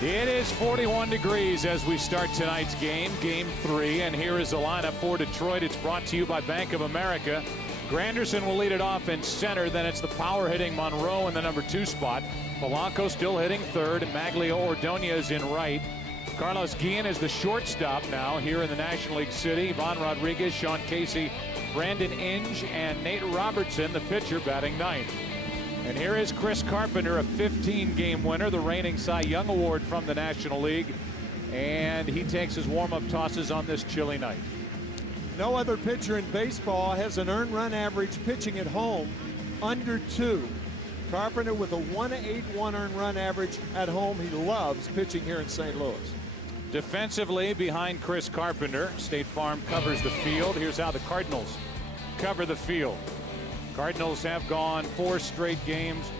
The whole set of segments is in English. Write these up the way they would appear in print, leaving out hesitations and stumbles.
It is 41 degrees as we start tonight's game, Game 3, and here is the lineup for Detroit. It's brought to you by Bank of America. Granderson will lead it off in center, then it's the power-hitting Monroe in the number 2 spot. Polanco still hitting third, and Maglio Ordonez in right. Carlos Guillen is the shortstop now here in the National League City. Ivan Rodriguez, Sean Casey, Brandon Inge, and Nate Robertson, the pitcher, batting ninth. And here is Chris Carpenter, a 15-game winner, the reigning Cy Young Award from the National League. And he takes his warm-up tosses on this chilly night. No other pitcher in baseball has an earned run average pitching at home under 2. Carpenter with a 1.81 earned run average at home. He loves pitching here in St. Louis. Defensively behind Chris Carpenter, State Farm covers the field. Here's how the Cardinals cover the field. Cardinals have gone 4 straight games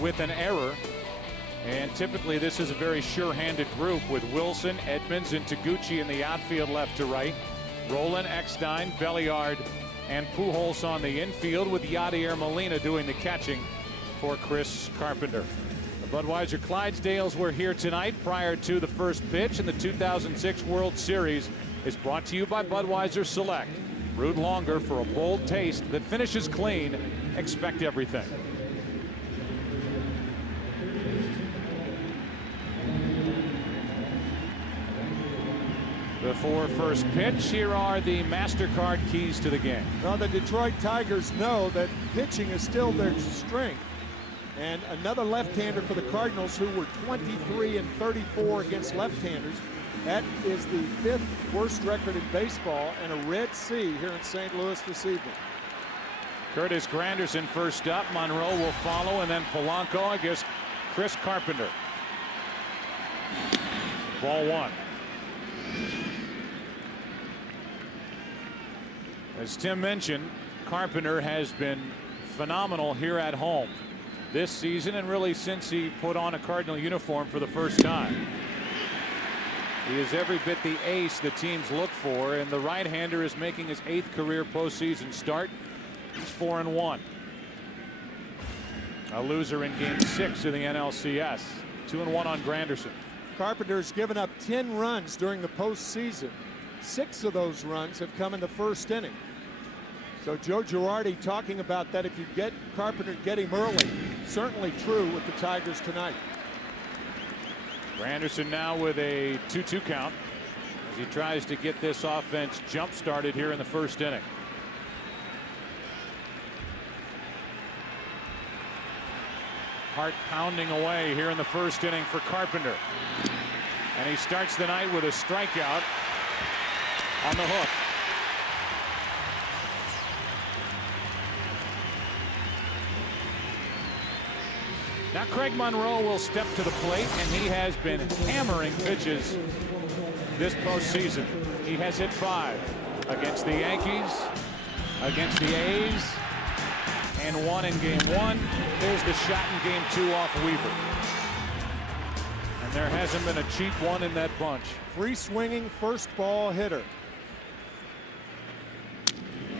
with an error, and typically this is a very sure-handed group with Wilson, Edmonds, and Taguchi in the outfield left to right. Roland, Eckstein, Belliard, and Pujols on the infield, with Yadier Molina doing the catching for Chris Carpenter. The Budweiser Clydesdales were here tonight prior to the first pitch, and the 2006 World Series is brought to you by Budweiser Select. Brewed longer for a bold taste that finishes clean. Expect everything. Before first pitch, here are the MasterCard keys to the game. Well, the Detroit Tigers know that pitching is still their strength. And another left-hander for the Cardinals, who were 23 and 34 against left-handers. That is the 5th worst record in baseball, and a red C here in St. Louis this evening. Curtis Granderson first up. Monroe will follow, and then Polanco against Chris Carpenter. Ball 1. As Tim mentioned, Carpenter has been phenomenal here at home this season, and really since he put on a Cardinal uniform for the first time. He is every bit the ace the teams look for, and the right-hander is making his 8th career postseason start. He's 4-1. A loser in Game 6 of the NLCS. 2-1 on Granderson. Carpenter's given up 10 runs during the postseason. 6 of those runs have come in the first inning. So Joe Girardi talking about that. If you get Carpenter, get him early. Certainly true with the Tigers tonight. Granderson now with a 2-2 count as he tries to get this offense jump started here in the first inning. Heart pounding away here in the first inning for Carpenter, and he starts the night with a strikeout on the hook. Now Craig Monroe will step to the plate, and he has been hammering pitches this postseason. He has hit 5 against the Yankees, against the A's, and 1 in Game 1. There's the shot in Game 2 off Weaver. And there hasn't been a cheap one in that bunch. Free swinging first ball hitter.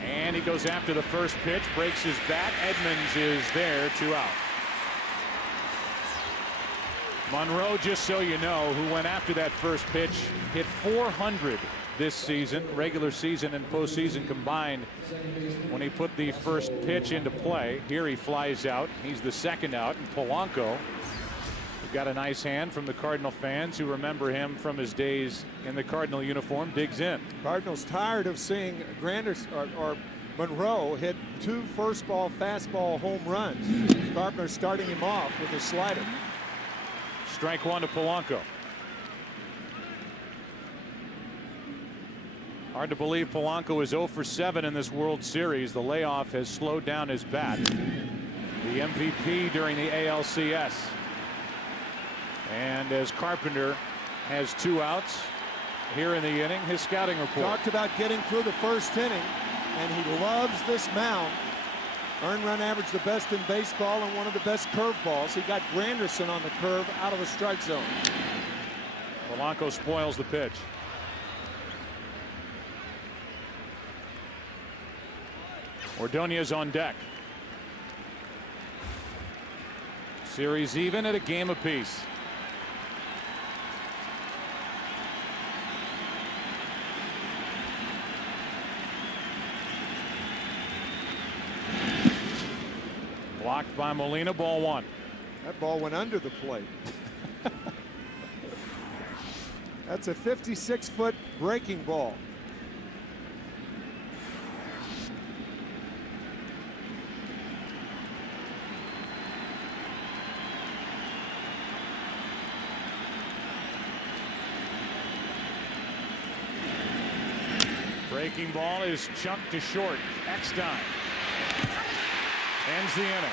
And he goes after the first pitch, breaks his bat. Edmonds is there, 2 out. Monroe, just so you know, who went after that first pitch, hit 400 this season, regular season and postseason combined, when he put the first pitch into play. Here he flies out. He's the 2nd out. And Polanco, who got a nice hand from the Cardinal fans who remember him from his days in the Cardinal uniform, digs in. Cardinals tired of seeing Granderson or Monroe hit 2 first ball fastball home runs. Carpenter starting him off with a slider. Strike 1 to Polanco. Hard to believe Polanco is 0 for 7 in this World Series. The layoff has slowed down his bat. The MVP during the ALCS. And as Carpenter has 2 outs here in the inning, his scouting report. Talked about getting through the first inning, and he loves this mound. Earned run average the best in baseball, and one of the best curveballs. He got Granderson on the curve out of the strike zone. Polanco spoils the pitch. Ordonez on deck. Series even at a game apiece. Blocked by Molina, ball one. That ball went under the plate. That's a 56-foot breaking ball. Breaking ball is chunked to short. Eckstein ends the inning.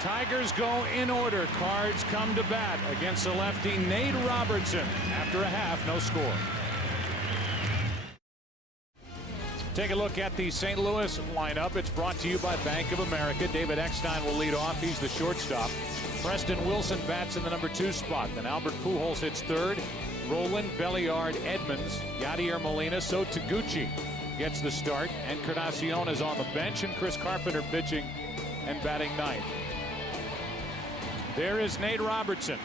Tigers go in order. Cards come to bat against the lefty Nate Robertson. After a half, no score. Take a look at the St. Louis lineup. It's brought to you by Bank of America. David Eckstein will lead off. He's the shortstop. Preston Wilson bats in the #2 spot. Then Albert Pujols hits third. Roland, Belliard, Edmonds, Yadier Molina, so Taguchi gets the start. Encarnacion is on the bench, and Chris Carpenter pitching and batting ninth. There is Nate Robertson,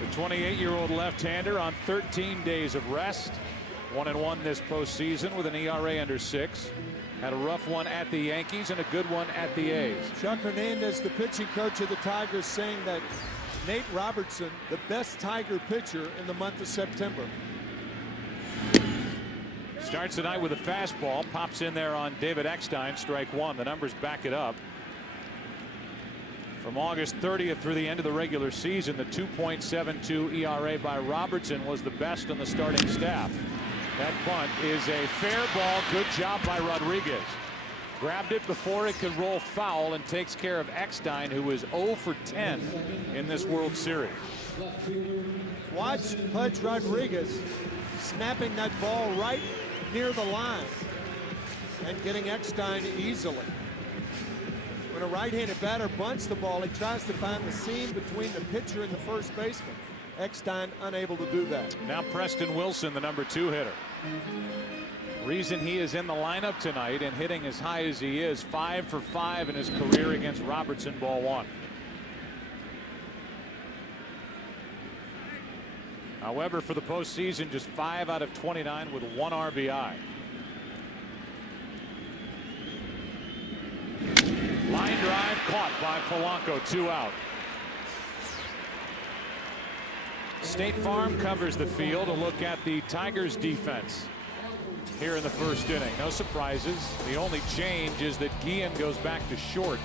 the 28-year-old left-hander on 13 days of rest. 1-1 this postseason with an ERA under 6. Had a rough one at the Yankees and a good one at the A's. Chuck Hernandez, the pitching coach of the Tigers, saying that Nate Robertson, the best Tiger pitcher in the month of September. Starts tonight with a fastball, pops in there on David Eckstein, strike one. The numbers back it up. From August 30th through the end of the regular season, the 2.72 ERA by Robertson was the best on the starting staff. That bunt is a fair ball. Good job by Rodriguez. Grabbed it before it could roll foul and takes care of Eckstein, who is 0 for 10 in this World Series. Watch Pudge Rodriguez snapping that ball right near the line and getting Eckstein easily. When a right-handed batter bunts the ball, he tries to find the seam between the pitcher and the first baseman. Eckstein unable to do that. Now Preston Wilson, the #2 hitter. Reason he is in the lineup tonight and hitting as high as he is, 5 for 5 in his career against Robertson, ball one. However, for the postseason, just 5 out of 29 with 1 RBI. Line drive caught by Polanco, 2 out. State Farm covers the field. A look at the Tigers defense here in the first inning. No surprises. The only change is that Guillen goes back to short.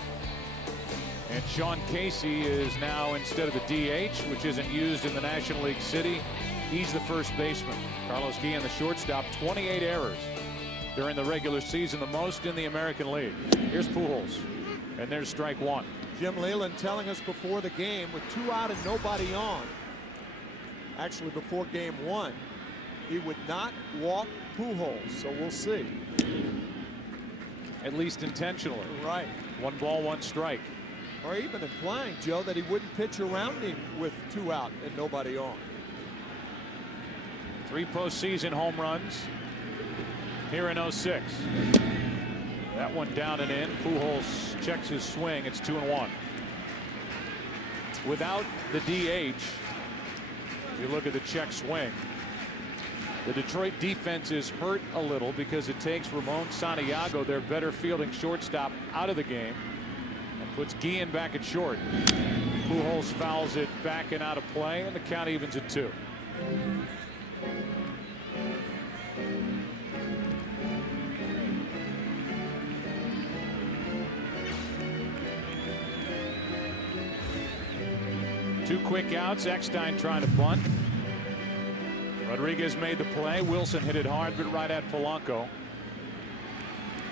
And Sean Casey is now, instead of the DH, which isn't used in the National League City, he's the first baseman. Carlos Guillen, the shortstop, 28 errors during the regular season, the most in the American League. Here's Pujols, and there's strike one. Jim Leyland telling us before the game, with 2 out and nobody on, actually before game 1, he would not walk Pujols, so we'll see. At least intentionally. Right. 1 ball, 1 strike. Or even implying, Joe, that he wouldn't pitch around him with 2 out and nobody on. 3 postseason home runs here in 06. That one down and in. Pujols checks his swing. It's 2-1. Without the DH, if you look at the check swing, the Detroit defense is hurt a little because it takes Ramon Santiago, their better fielding shortstop, out of the game and puts Guillen back at short. Pujols fouls it back and out of play, and the count evens at 2. Two quick outs. Eckstein trying to bunt. Rodriguez made the play. Wilson hit it hard, but right at Polanco.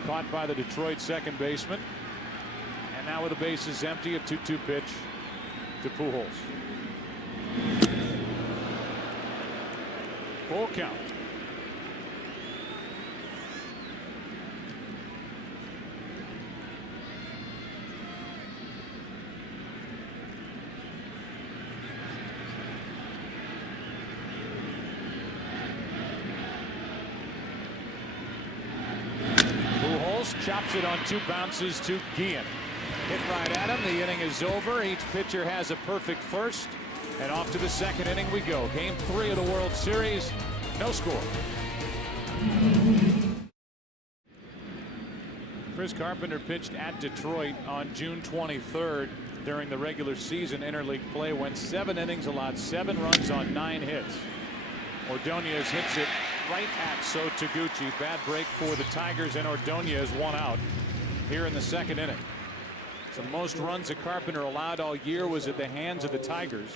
Caught by the Detroit second baseman. And now with the bases empty, a 2-2 pitch to Pujols. Full count. Chops it on 2 bounces to Guillen. Hit right at him. The inning is over. Each pitcher has a perfect first. And off to the second inning we go. Game 3 of the World Series. No score. Chris Carpenter pitched at Detroit on June 23rd during the regular season interleague play. Went 7 innings, allowed 7 runs on 9 hits. Ordonez hits it right at So Taguchi. Bad break for the Tigers, and Ordonez 1 out here in the 2nd inning. The most runs that Carpenter allowed all year was at the hands of the Tigers.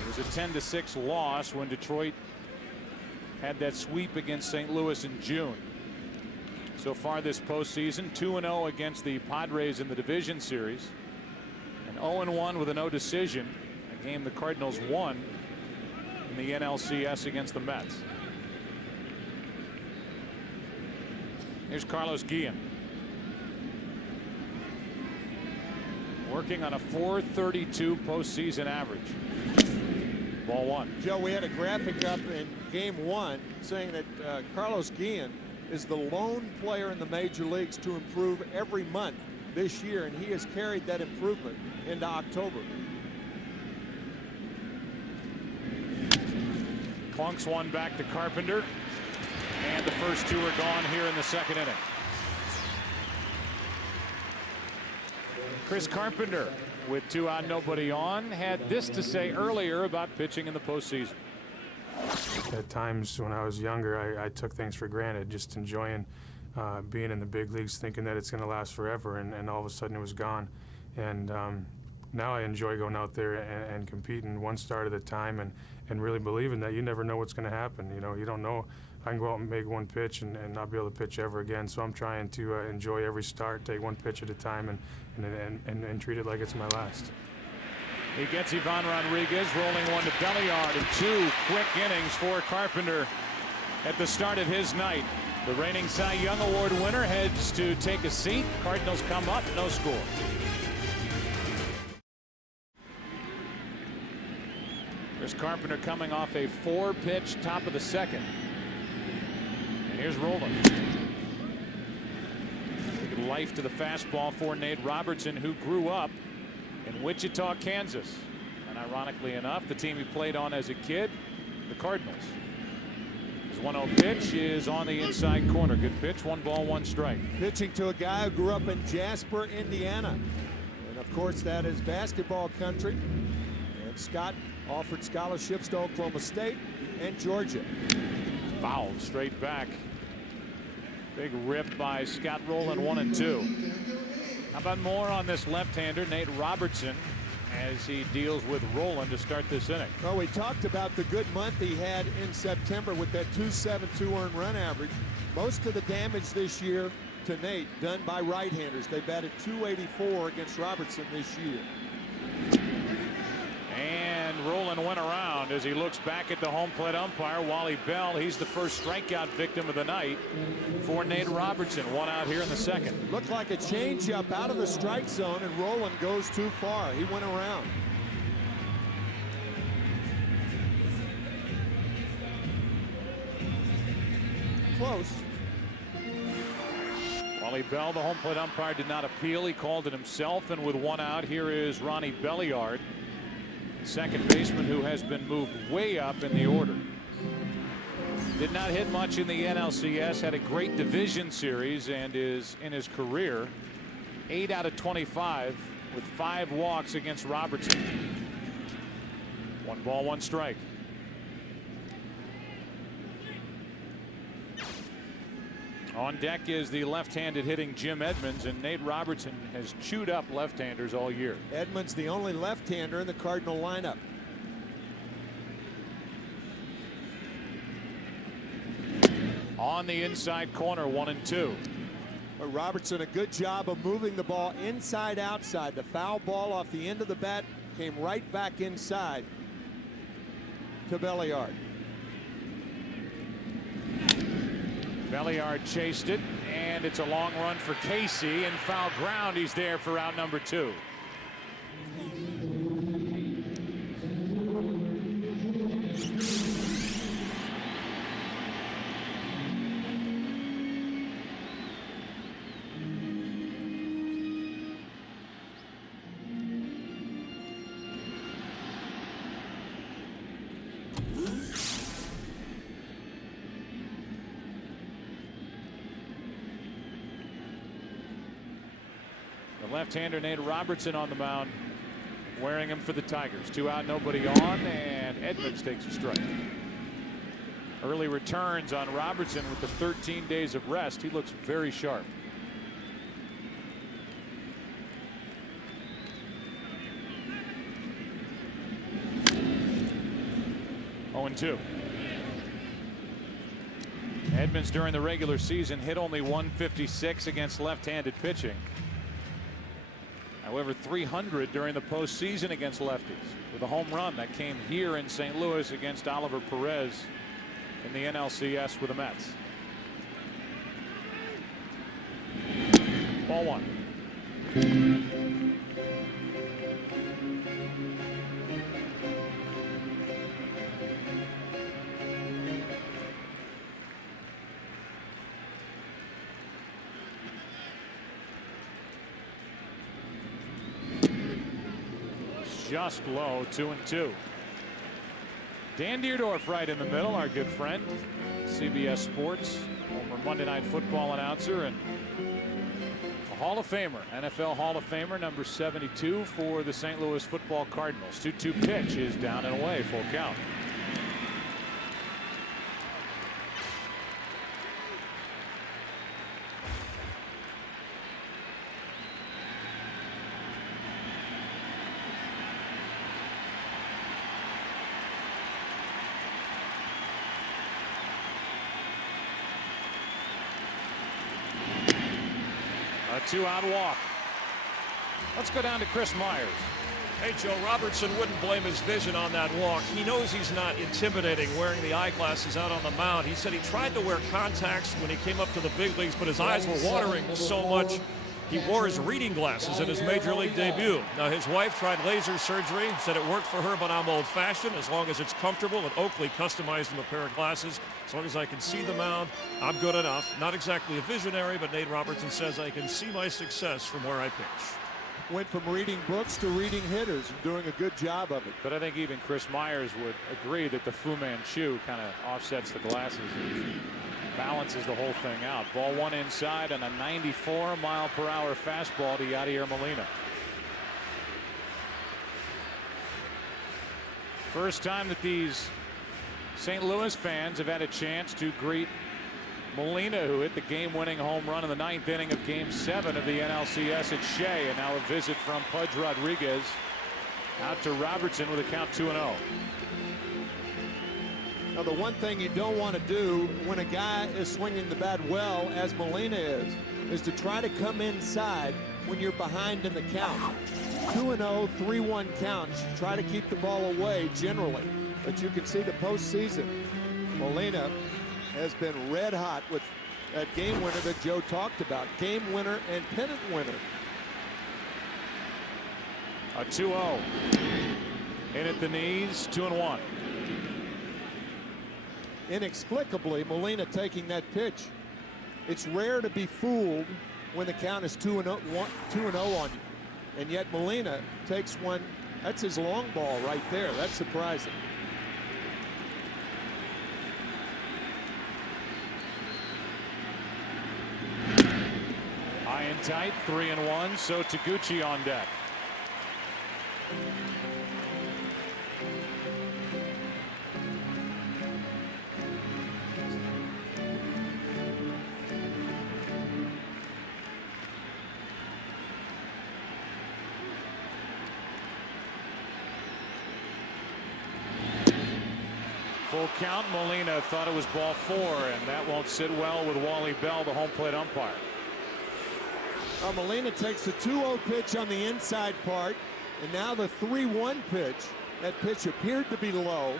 It was a 10-6 loss when Detroit had that sweep against St. Louis in June. So far this postseason, 2-0 against the Padres in the division series, and 0-1 with a no decision, a game the Cardinals won in the NLCS against the Mets. Here's Carlos Guillen, working on a .432 postseason average. Ball 1. Joe, we had a graphic up in game 1 saying that Carlos Guillen is the lone player in the major leagues to improve every month this year, and he has carried that improvement into October. Clunks one back to Carpenter, and the first 2 are gone here in the 2nd inning. Chris Carpenter, with 2 out, nobody on, had this to say earlier about pitching in the postseason. At times when I was younger, I took things for granted, just enjoying being in the big leagues, thinking that it's going to last forever, and all of a sudden it was gone. And now I enjoy going out there and competing one start at a time, and really believing that you never know what's going to happen. You know, you don't know. I can go out and make one pitch and not be able to pitch ever again. So I'm trying to enjoy every start, take one pitch at a time, and treat it like it's my last. He gets Ivan Rodriguez, rolling one to Belliard, and 2 quick innings for Carpenter at the start of his night. The reigning Cy Young Award winner heads to take a seat. Cardinals come up, no score. Chris Carpenter coming off a 4-pitch top of the 2nd. And here's Rolen. Giving life to the fastball for Nate Robertson, who grew up in Wichita, Kansas. And ironically enough, the team he played on as a kid, the Cardinals. His 1-0 pitch is on the inside corner. Good pitch, 1 ball, 1 strike. Pitching to a guy who grew up in Jasper, Indiana. And of course, that is basketball country. And Scott offered scholarships to Oklahoma State and Georgia. Foul straight back. Big rip by Scott Rolen, 1-2. How about more on this left-hander, Nate Robertson, as he deals with Rolen to start this inning? Well, we talked about the good month he had in September with that .272 earned run average. Most of the damage this year to Nate done by right-handers. They batted .284 against Robertson this year. And Rolen went around as he looks back at the home plate umpire, Wally Bell. He's the first strikeout victim of the night for Nate Robertson. 1 out here in the 2nd. Looked like a changeup out of the strike zone, and Rolen goes too far. He went around. Close. Wally Bell, the home plate umpire, did not appeal. He called it himself, and with 1 out, here is Ronnie Belliard, second baseman, who has been moved way up in the order. Did not hit much in the NLCS, had a great division series, and is in his career 8 out of 25 with 5 walks against Robertson. 1 ball, 1 strike. On deck is the left-handed hitting Jim Edmonds, and Nate Robertson has chewed up left-handers all year. Edmonds, the only left-hander in the Cardinal lineup. On the inside corner, 1-2. But Robertson, a good job of moving the ball inside outside. The foul ball off the end of the bat came right back inside to Belliard. Belliard chased it, and it's a long run for Casey, and foul ground. He's there for out number 2. The left-hander Nate Robertson on the mound, wearing him for the Tigers. 2 out, nobody on, and Edmonds takes a strike. Early returns on Robertson with the 13 days of rest. He looks very sharp. Oh, 2. Edmonds during the regular season hit only .156 against left-handed pitching. However, .300 during the postseason against lefties, with a home run that came here in St. Louis against Oliver Perez in the NLCS with the Mets. Ball 1. Just low, 2-2. Dan Dierdorf right in the middle, our good friend, CBS Sports, former Monday Night Football announcer and a Hall of Famer, NFL Hall of Famer, number 72 for the St. Louis Football Cardinals. 2-2 pitch is down and away, full count. A 2-out walk. Let's go down to Chris Myers. Hey, Joe, Robertson wouldn't blame his vision on that walk. He knows he's not intimidating wearing the eyeglasses out on the mound. He said he tried to wear contacts when he came up to the big leagues, but his eyes were watering so much he wore his reading glasses in his major league debut. Now, his wife tried laser surgery, said it worked for her, but I'm old-fashioned. As long as it's comfortable, and Oakley customized him a pair of glasses. As long as I can see the mound, I'm good enough. Not exactly a visionary, but Nate Robertson says I can see my success from where I pitch. Went from reading books to reading hitters and doing a good job of it. But I think even Chris Myers would agree that the Fu Manchu kind of offsets the glasses, balances the whole thing out. Ball 1 inside and a 94-mile-per-hour fastball to Yadier Molina. First time that these St. Louis fans have had a chance to greet Molina, who hit the game-winning home run in the 9th inning of Game 7 of the NLCS at Shea. And now a visit from Pudge Rodriguez out to Robertson with a count 2-0. Now, the one thing you don't want to do when a guy is swinging the bat well, as Molina is to try to come inside when you're behind in the count. 2-0, 3-1 counts. Try to keep the ball away generally. But you can see the postseason, Molina has been red hot with that game winner that Joe talked about. Game winner and pennant winner. A 2-0. In at the knees, 2-1. Inexplicably, Molina taking that pitch. It's rare to be fooled when the count is 2-0 on you. And yet Molina takes one. That's his long ball right there. That's surprising. High and tight, 3-1. So Taguchi on deck. Full count. Molina thought it was ball 4, and that won't sit well with Wally Bell, the home plate umpire. Molina takes the 2-0 pitch on the inside part, and now the 3-1 pitch. That pitch appeared to be low.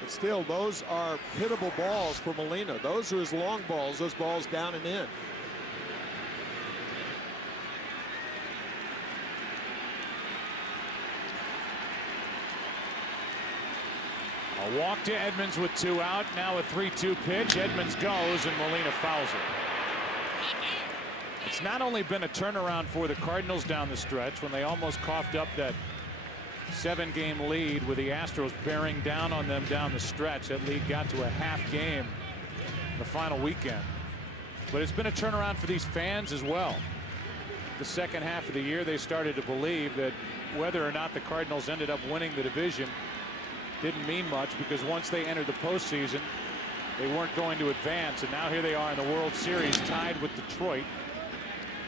But still, those are hittable balls for Molina. Those are his long balls, those balls down and in. A walk to Edmonds with 2 out. Now a 3-2 pitch. Edmonds goes and Molina fouls it. It's not only been a turnaround for the Cardinals down the stretch when they almost coughed up that 7-game lead with the Astros bearing down on them down the stretch. That lead got to a half game the final weekend. But it's been a turnaround for these fans as well. The second half of the year, they started to believe that whether or not the Cardinals ended up winning the division didn't mean much, because once they entered the postseason, they weren't going to advance. And now here they are in the World Series, tied with Detroit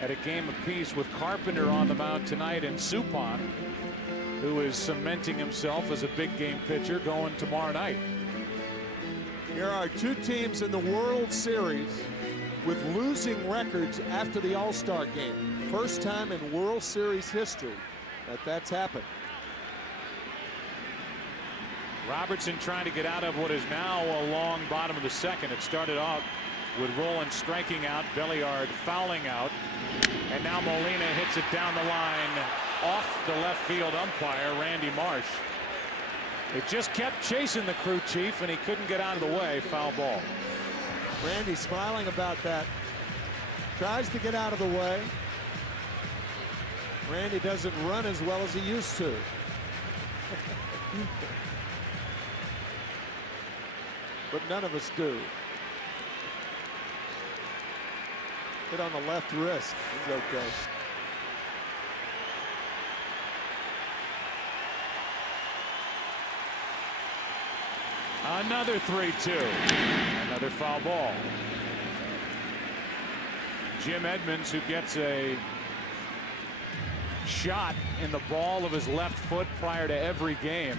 at a game apiece, with Carpenter on the mound tonight and Suppan, who is cementing himself as a big game pitcher, going tomorrow night. Here are two teams in the World Series with losing records after the All-Star game. First time in World Series history that that's happened. Robertson trying to get out of what is now a long bottom of the second. It started off with Rowland striking out, Belliard fouling out, and now Molina hits it down the line off the left field umpire, Randy Marsh. It just kept chasing the crew chief, and he couldn't get out of the way. Foul ball. Randy smiling about that. Tries to get out of the way. Randy doesn't run as well as he used to. But none of us do. Hit on the left wrist. He's okay. Another 3-2. Another foul ball. Jim Edmonds, who gets a shot in the ball of his left foot prior to every game,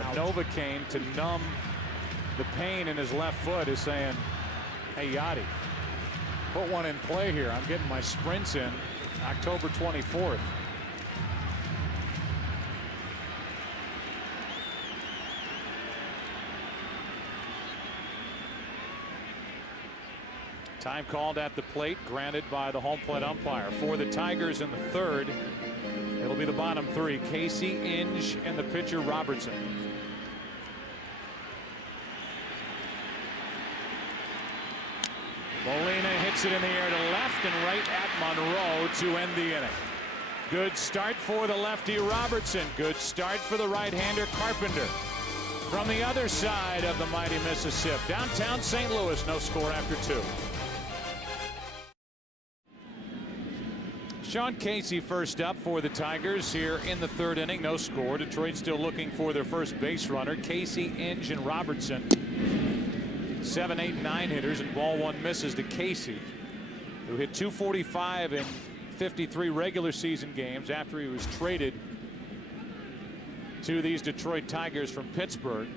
a Novocaine to numb the pain in his left foot, is saying, hey, Yachty, put one in play here. I'm getting my sprints in October 24th. Time called at the plate, granted by the home plate umpire. For the Tigers in the third, it'll be the bottom three: Casey, Inge, and the pitcher Robertson. Molina hits it in the air to left and right at Monroe to end the inning. Good start for the lefty Robertson. Good start for the right-hander Carpenter. From the other side of the mighty Mississippi, downtown St. Louis, no score after 2. Sean Casey first up for the Tigers here in the third inning. No score. Detroit still looking for their first base runner. Casey, Inge, and Robertson. 7, 8, 9 hitters, and ball one misses to Casey, who hit .245 in 53 regular season games after he was traded to these Detroit Tigers from Pittsburgh.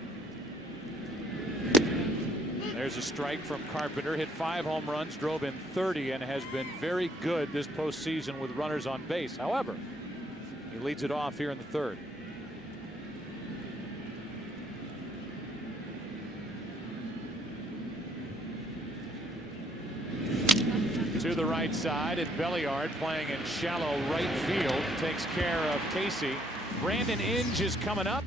There's a strike from Carpenter. Hit 5 home runs, drove in 30, and has been very good this postseason with runners on base. However, he leads it off here in the third. To the right side, and Belliard, playing in shallow right field, takes care of Casey. Brandon Inge is coming up.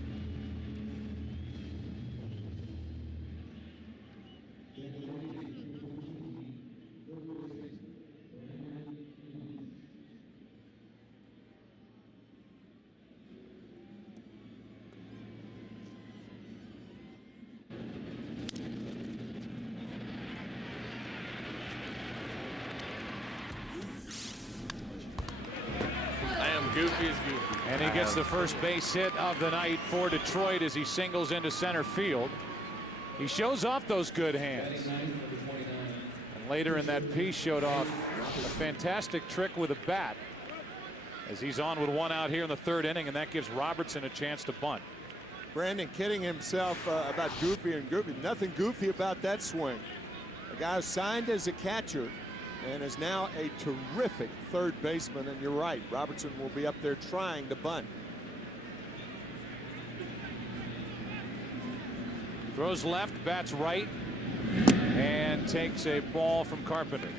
Goofy is goofy. And he gets the first base hit of the night for Detroit as he singles into center field. He shows off those good hands. And later in that piece showed off a fantastic trick with a bat as he's on with one out here in the third inning, and that gives Robertson a chance to bunt. Brandon kidding himself about goofy and goofy. Nothing goofy about that swing. The guy who's signed as a catcher and is now a terrific third baseman. And you're right, Robertson will be up there trying to bunt. Throws left, bats right, and takes a ball from Carpenter.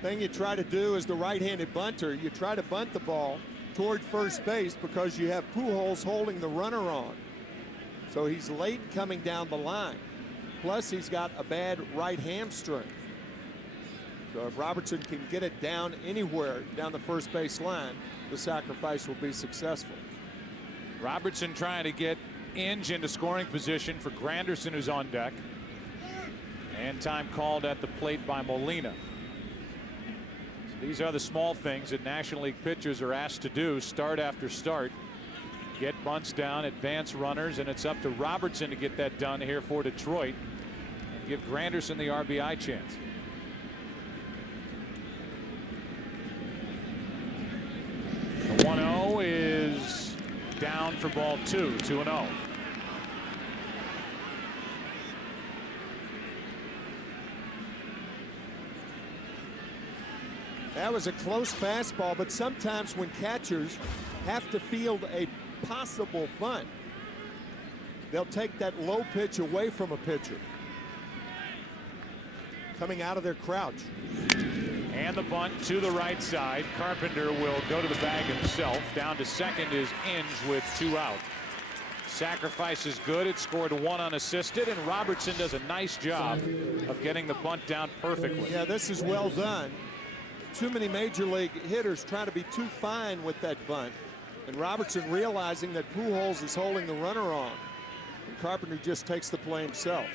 Thing you try to do as the right-handed bunter, you try to bunt the ball toward first base because you have Pujols holding the runner on. So he's late coming down the line. Plus, he's got a bad right hamstring. So if Robertson can get it down anywhere down the first base line, the sacrifice will be successful. Robertson trying to get Inge into scoring position for Granderson, who's on deck. And time called at the plate by Molina. So these are the small things that National League pitchers are asked to do start after start. Get bunts down, advance runners, and it's up to Robertson to get that done here for Detroit and give Granderson the RBI chance. The 1-0 is down for ball 2, 2-0. That was a close fastball, but sometimes when catchers have to field a possible bunt, they'll take that low pitch away from a pitcher coming out of their crouch. And the bunt to the right side. Carpenter will go to the bag himself. Down to second is Inge with 2 out. Sacrifice is good. It scored 1 unassisted, and Robertson does a nice job of getting the bunt down perfectly. Yeah, this is well done. Too many major league hitters try to be too fine with that bunt, and Robertson realizing that Pujols is holding the runner on, and Carpenter just takes the play himself.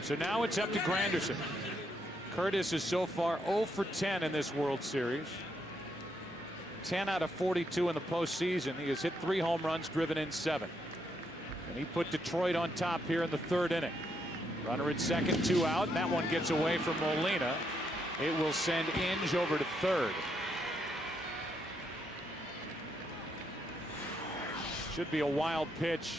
So now it's up to Granderson. Curtis is so far 0 for 10 in this World Series. 10 out of 42 in the postseason. He has hit 3 home runs, driven in 7. And he put Detroit on top here in the 3rd inning. Runner at second, 2 out, and that one gets away from Molina. It will send Inge over to 3rd. Should be a wild pitch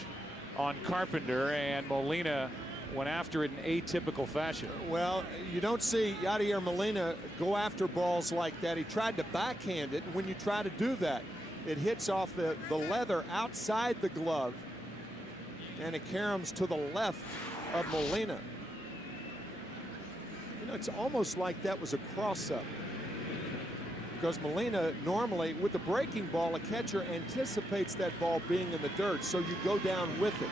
on Carpenter, and Molina went after it in atypical fashion. Well, you don't see Yadier Molina go after balls like that. He tried to backhand it. When you try to do that, it hits off the leather outside the glove, and it caroms to the left of Molina. You know, it's almost like that was a cross-up, because Molina normally with the breaking ball, a catcher anticipates that ball being in the dirt, so you go down with it.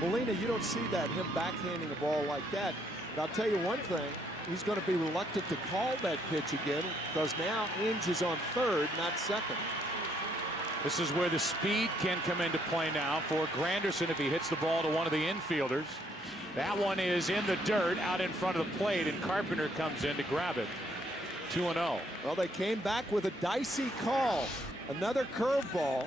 Molina, you don't see that, him backhanding a ball like that. But I'll tell you one thing, he's going to be reluctant to call that pitch again, because now Inge is on 3rd, not second. This is where the speed can come into play now for Granderson if he hits the ball to one of the infielders. That one is in the dirt out in front of the plate, and Carpenter comes in to grab it. 2-0. Well, they came back with a dicey call. Another curveball.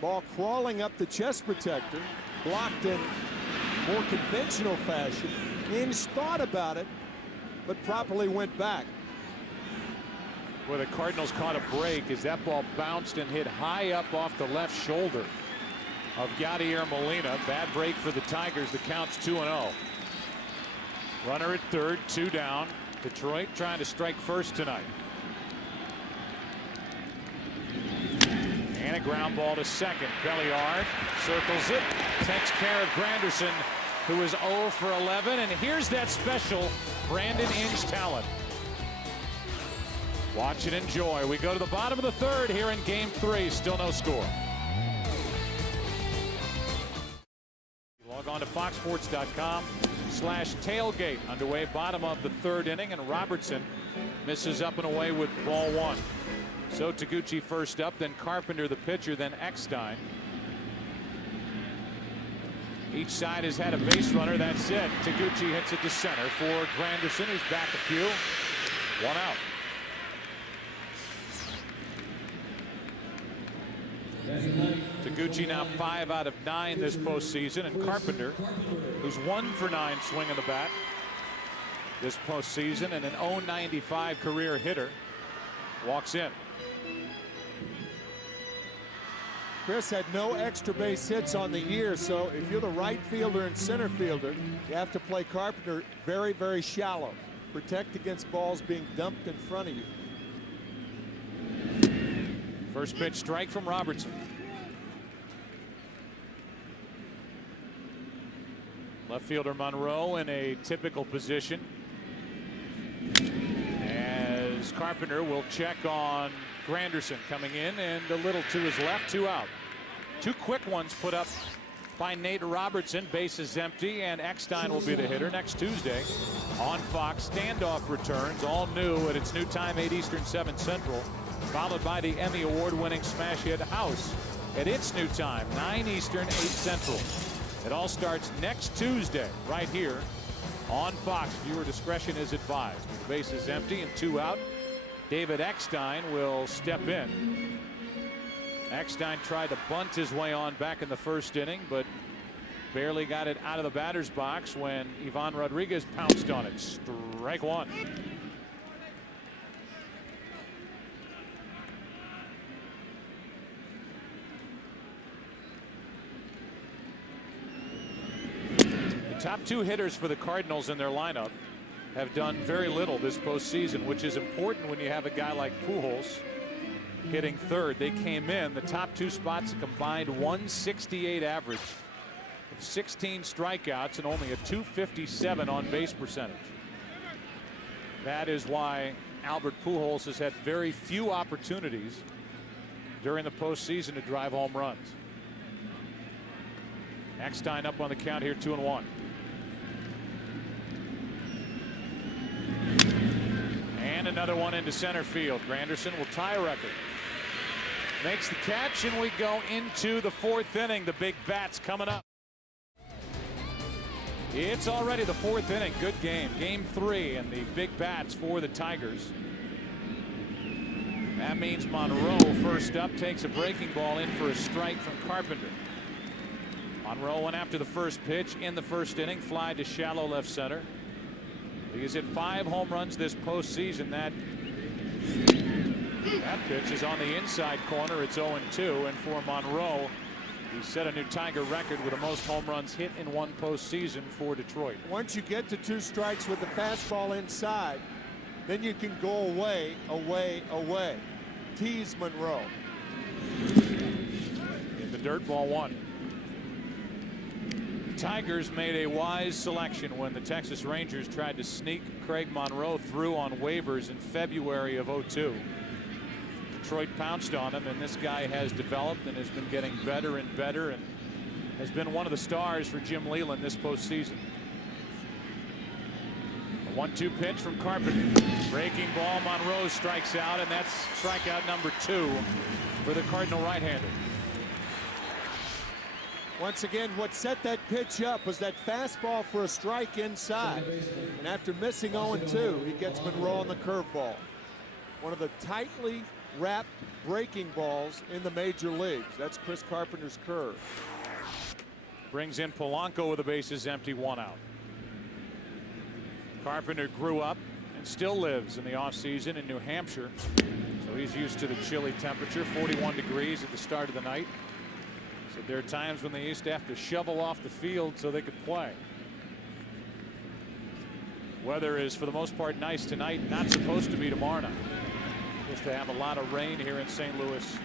Ball crawling up the chest protector, blocked in more conventional fashion. Inge thought about it, but properly went back. Where the Cardinals caught a break as that ball bounced and hit high up off the left shoulder of Yadier Molina. Bad break for the Tigers. The count's 2-0. Runner at 3rd, 2 down. Detroit trying to strike first tonight. And a ground ball to second. Belliard circles it, takes care of Granderson, who is 0 for 11. And here's that special Brandon Inge talent. Watch and enjoy. We go to the bottom of the 3rd here in Game 3. Still no score. Log on to foxsports.com/tailgate. Underway, bottom of the 3rd inning, and Robertson misses up and away with ball 1. So Taguchi first up, then Carpenter the pitcher, then Eckstein. Each side has had a base runner. That's it. Taguchi hits it to center for Granderson, who's back a few. 1 out. Taguchi now 5 out of 9 this postseason, and Carpenter, who's 1 for 9 swinging the bat this postseason, and an .095 career hitter, walks in. Chris had no extra base hits on the year, so if you're the right fielder and center fielder, you have to play Carpenter very, very shallow. Protect against balls being dumped in front of you. First pitch strike from Robertson. Left fielder Monroe in a typical position, as Carpenter will check on Granderson coming in, and a little to his left, 2 out. 2 quick ones put up by Nate Robertson. Bases empty, and Eckstein will be the hitter next Tuesday on Fox. Standoff returns, all new at its new time, 8 Eastern, 7 Central, followed by the Emmy Award-winning smash hit House at its new time, 9 Eastern, 8 Central. It all starts next Tuesday right here on Fox. Viewer discretion is advised. The base is empty and 2 out. David Eckstein will step in. Eckstein tried to bunt his way on back in the first inning, but barely got it out of the batter's box when Ivan Rodriguez pounced on it. Strike one. The top 2 hitters for the Cardinals in their lineup have done very little this postseason, which is important when you have a guy like Pujols hitting third. They came in the top 2 spots, a combined 168 average, 16 strikeouts, and only a .257 on base percentage. That is why Albert Pujols has had very few opportunities during the postseason to drive home runs. Eckstein up on the count here, 2-1. And another one into center field. Granderson will tie a record. Makes the catch, and we go into the 4th inning. The big bats coming up. It's already the 4th inning. Good game. Game 3, and the big bats for the Tigers. That means Monroe first up, takes a breaking ball in for a strike from Carpenter. Monroe went after the first pitch in the first inning, fly to shallow left center. He's hit 5 home runs this postseason. That pitch is on the inside corner. It's 0-2, and for Monroe, he set a new Tiger record with the most home runs hit in one postseason for Detroit. Once you get to 2 strikes with the fastball inside, then you can go away, away, away. Tease Monroe. In the dirt, ball 1. Tigers made a wise selection when the Texas Rangers tried to sneak Craig Monroe through on waivers in February of '02. Detroit pounced on him, and this guy has developed and has been getting better and better and has been one of the stars for Jim Leyland this postseason. A 1-2 pitch from Carpenter. Breaking ball, Monroe strikes out, and that's strikeout number 2 for the Cardinal right-hander. Once again, what set that pitch up was that fastball for a strike inside. And after missing 0-2, he gets Monroe on the curveball. One of the tightly wrapped breaking balls in the major leagues. That's Chris Carpenter's curve. Brings in Polanco with the bases empty, 1 out. Carpenter grew up and still lives in the offseason in New Hampshire. So he's used to the chilly temperature, 41 degrees at the start of the night. So there are times when they used to have to shovel off the field so they could play. Weather is for the most part nice tonight, not supposed to be tomorrow night. Supposed to have a lot of rain here in St. Louis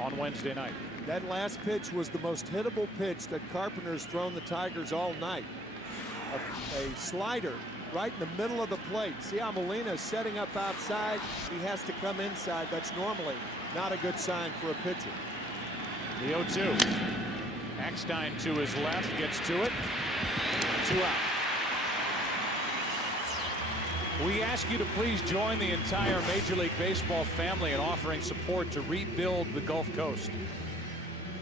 on Wednesday night. That last pitch was the most hittable pitch that Carpenter's thrown the Tigers all night. A slider right in the middle of the plate. See how Molina is setting up outside? He has to come inside. That's normally not a good sign for a pitcher. The 0-2. Eckstein to his left, gets to it. 2 out. We ask you to please join the entire Major League Baseball family in offering support to rebuild the Gulf Coast.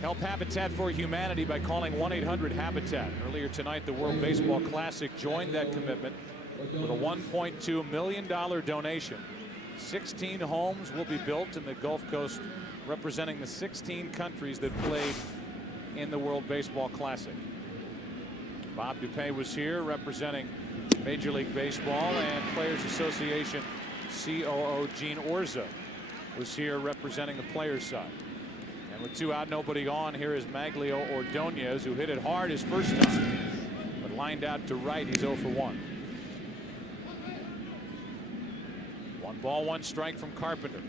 Help Habitat for Humanity by calling 1-800-HABITAT. Earlier tonight, the World Baseball Classic joined that commitment with a $1.2 million donation. 16 homes will be built in the Gulf Coast, representing the 16 countries that played in the World Baseball Classic. Bob Dupay was here representing Major League Baseball, and Players Association COO Gene Orza was here representing the players side. And with 2 out, nobody on, here is Maglio Ordonez, who hit it hard his first time, but lined out to right. He's 0 for 1. 1 ball, 1 strike from Carpenter.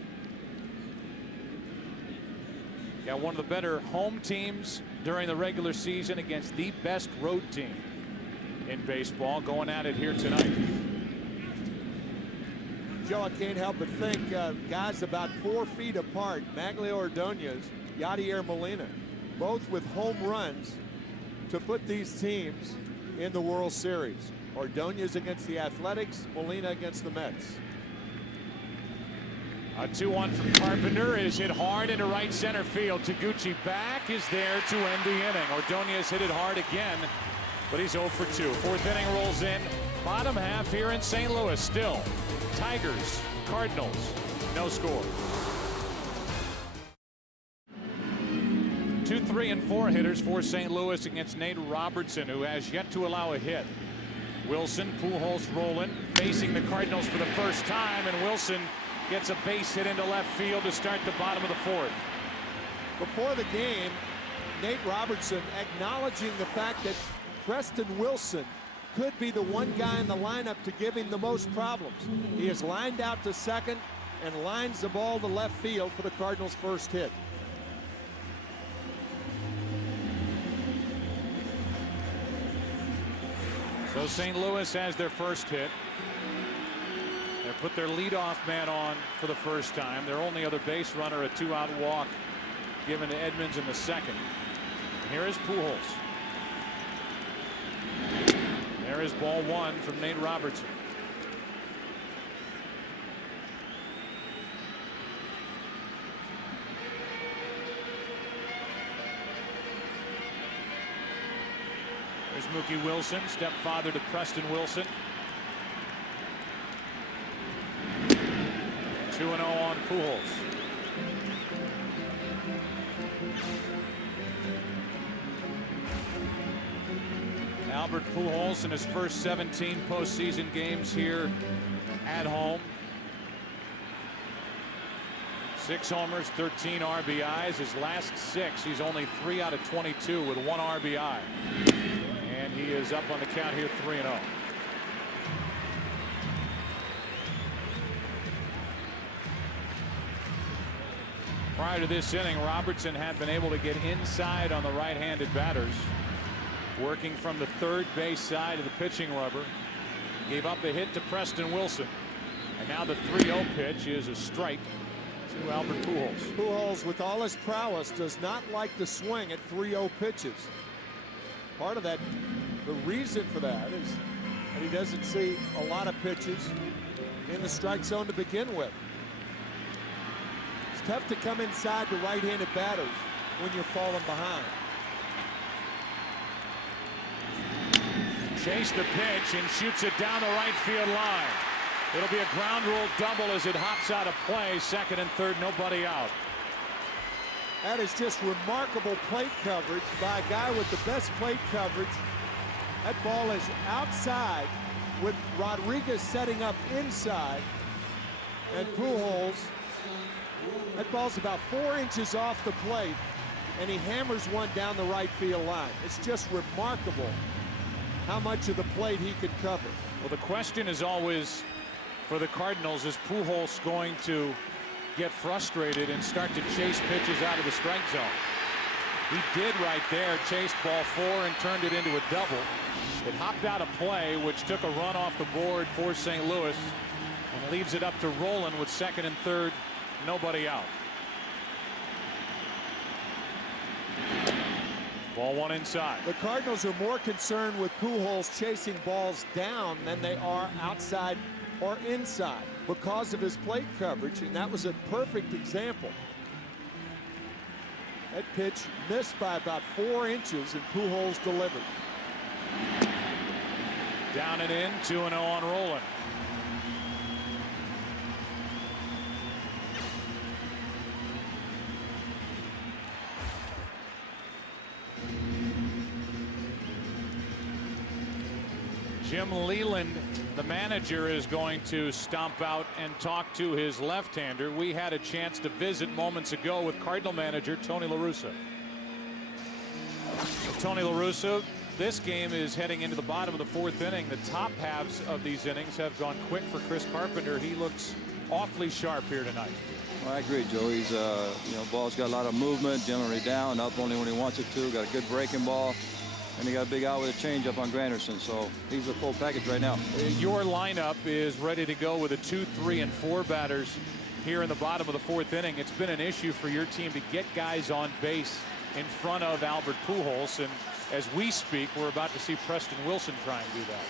Got one of the better home teams during the regular season against the best road team in baseball, going at it here tonight. Joe, I can't help but think guys about 4 feet apart, Maglio Ordonez, Yadier Molina, both with home runs to put these teams in the World Series. Ordonez against the Athletics, Molina against the Mets. A 2-1 from Carpenter is hit hard into right center field. Taguchi back is there to end the inning. Ordonez hit it hard again, but he's 0 for 2. Fourth inning rolls in. Bottom half here in St. Louis. Still Tigers, Cardinals, no score. 2, 3, and 4 hitters for St. Louis against Nate Robertson, who has yet to allow a hit. Wilson, Pujols, Rolen facing the Cardinals for the first time, and Wilson gets a base hit into left field to start the bottom of the fourth. Before the game, Nate Robertson acknowledging the fact that Preston Wilson could be the one guy in the lineup to give him the most problems. He is lined out to second and lines the ball to left field for the Cardinals' first hit. So St. Louis has their first hit. They put their leadoff man on for the first time. Their only other base runner, a 2-out walk given to Edmonds in the second. Here is Pujols. There is ball 1 from Nate Robertson. There's Mookie Wilson, stepfather to Preston Wilson. 2-0 on Pujols. Albert Pujols in his first 17 postseason games here at home. 6 homers, 13 RBIs. His last 6, he's only 3 out of 22 with 1 RBI. And he is up on the count here, 3-0. Prior to this inning, Robertson had been able to get inside on the right-handed batters, working from the third base side of the pitching rubber. Gave up a hit to Preston Wilson, and now the 3-0 pitch is a strike to Albert Pujols. Pujols, with all his prowess, does not like to swing at 3-0 pitches. Part of that, the reason for that is that he doesn't see a lot of pitches in the strike zone to begin with. It's tough to come inside to right-handed batters when you're falling behind. Chase the pitch and shoots it down the right field line. It'll be a ground rule double as it hops out of play. Second and third, nobody out. That is just remarkable plate coverage by a guy with the best plate coverage. That ball is outside with Rodriguez setting up inside. And Pujols, that ball's about 4 inches off the plate, and he hammers one down the right field line. It's just remarkable how much of the plate he can cover. Well, the question is always for the Cardinals, is Pujols going to get frustrated and start to chase pitches out of the strike zone? He did right there, chased ball 4 and turned it into a double. It hopped out of play, which took a run off the board for St. Louis and leaves it up to Rolen with second and third, nobody out. Ball 1 inside. The Cardinals are more concerned with Pujols chasing balls down than they are outside or inside because of his plate coverage, and that was a perfect example. That pitch missed by about 4 inches, and Pujols delivered. Down and in, 2-0 on Rolen. Jim Leyland, the manager, is going to stomp out and talk to his left-hander. We had a chance to visit moments ago with Cardinal manager Tony La Russa. Tony La Russa, this game is heading into the bottom of the fourth inning. The top halves of these innings have gone quick for Chris Carpenter. He looks awfully sharp here tonight. Well, I agree, Joe. He's ball's got a lot of movement, generally down, up only when he wants it to. Got a good breaking ball. And he got a big out with a changeup on Granderson, so he's a full package right now. Your lineup is ready to go with the 2, 3, and 4 batters here in the bottom of the fourth inning. It's been an issue for your team to get guys on base in front of Albert Pujols, and as we speak, we're about to see Preston Wilson try and do that.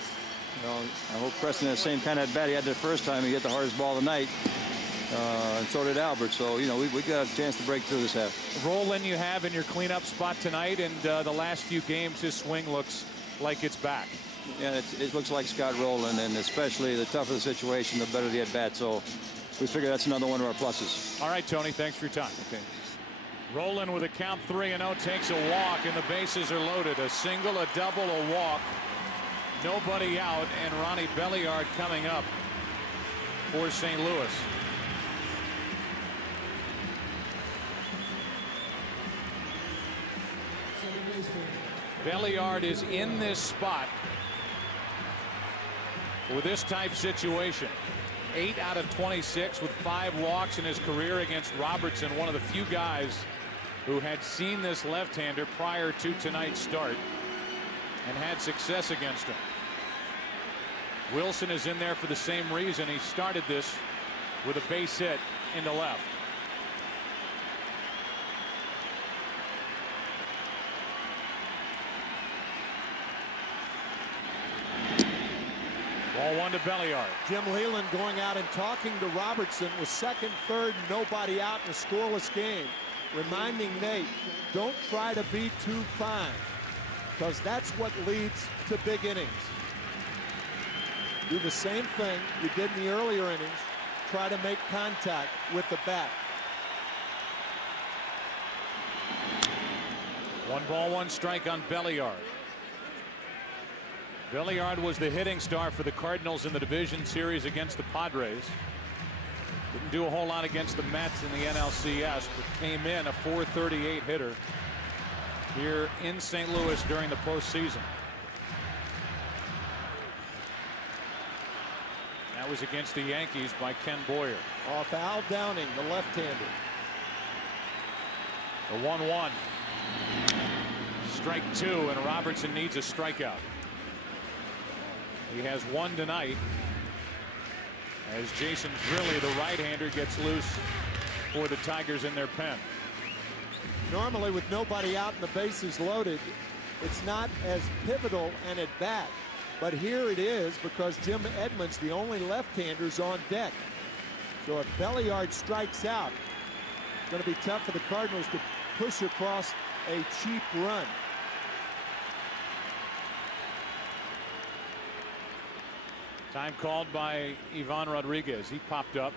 I hope Preston has the same kind of at bat he had the first time. He hit the hardest ball of the night. And so did Albert. So, you know, we got a chance to break through this half. Rolen you have in your cleanup spot tonight, and the last few games his swing looks like it's back. Yeah, it looks like Scott Rolen, and especially the tougher the situation, the better the at-bat. So we figure that's another one of our pluses. All right, Tony, thanks for your time. Okay. Rolen with a count 3-0 takes a walk, and the bases are loaded. A single, a double, a walk. Nobody out, and Ronnie Belliard coming up for St. Louis. Belliard is in this spot with this type situation. 8 out of 26 with 5 walks in his career against Robertson, one of the few guys who had seen this left-hander prior to tonight's start and had success against him. Wilson is in there for the same reason. He started this with a base hit into left. Ball 1 to Belliard. Jim Leyland going out and talking to Robertson with second, third, nobody out in a scoreless game, reminding Nate, don't try to be too fine, because that's what leads to big innings. Do the same thing you did in the earlier innings. Try to make contact with the bat. 1 ball, 1 strike on Belliard. Belliard was the hitting star for the Cardinals in the division series against the Padres. Didn't do a whole lot against the Mets in the NLCS, but came in a .438 hitter here in St. Louis during the postseason. That was against the Yankees by Ken Boyer. Off Al Downing, the left-hander. The 1-1. Strike 2, and Robertson needs a strikeout. He has 1 tonight as Jason Grilli, the right-hander, gets loose for the Tigers in their pen. Normally, with nobody out and the bases loaded, it's not as pivotal an at bat. But here it is, because Jim Edmonds, the only left-hander, is on deck. So if Belliard strikes out, it's going to be tough for the Cardinals to push across a cheap run. Time called by Ivan Rodriguez. He popped up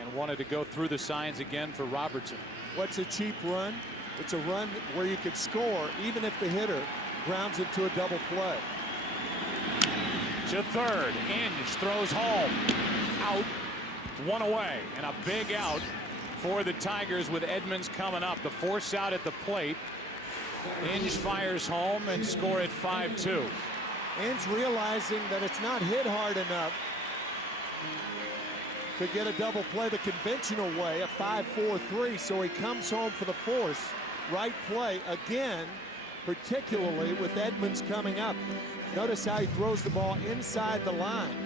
and wanted to go through the signs again for Robertson. What's a cheap run? It's a run where you could score even if the hitter grounds it to a double play. To third, Inge throws home. Out. 1 away, and a big out for the Tigers with Edmonds coming up. The force out at the plate. Inge fires home and score at 5-2. Inge realizing that it's not hit hard enough to get a double play the conventional way, a 5-4-3, so he comes home for the force. Right play again, particularly with Edmonds coming up. Notice how he throws the ball inside the line.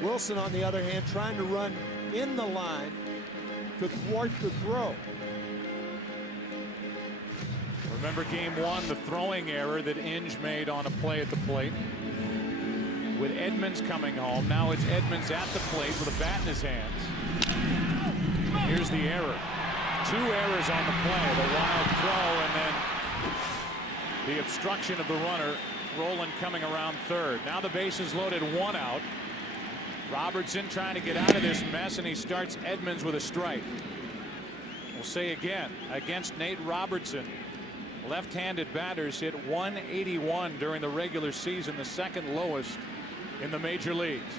Wilson, on the other hand, trying to run in the line to thwart the throw. Remember game 1, the throwing error that Inge made on a play at the plate. With Edmonds coming home, now it's Edmonds at the plate with a bat in his hands. Here's the error. 2 errors on the play. The wild throw and then the obstruction of the runner. Rolen coming around third. Now the bases loaded, 1 out. Robertson trying to get out of this mess, and he starts Edmonds with a strike. We'll say again, against Nate Robertson, left-handed batters hit .181 during the regular season, the second lowest in the major leagues.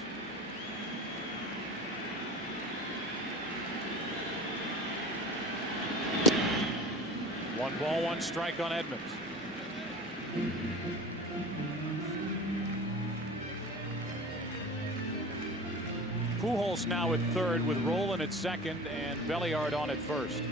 One ball, 1 strike on Edmonds. Pujols now at third with Rolen at second and Belliard on at first.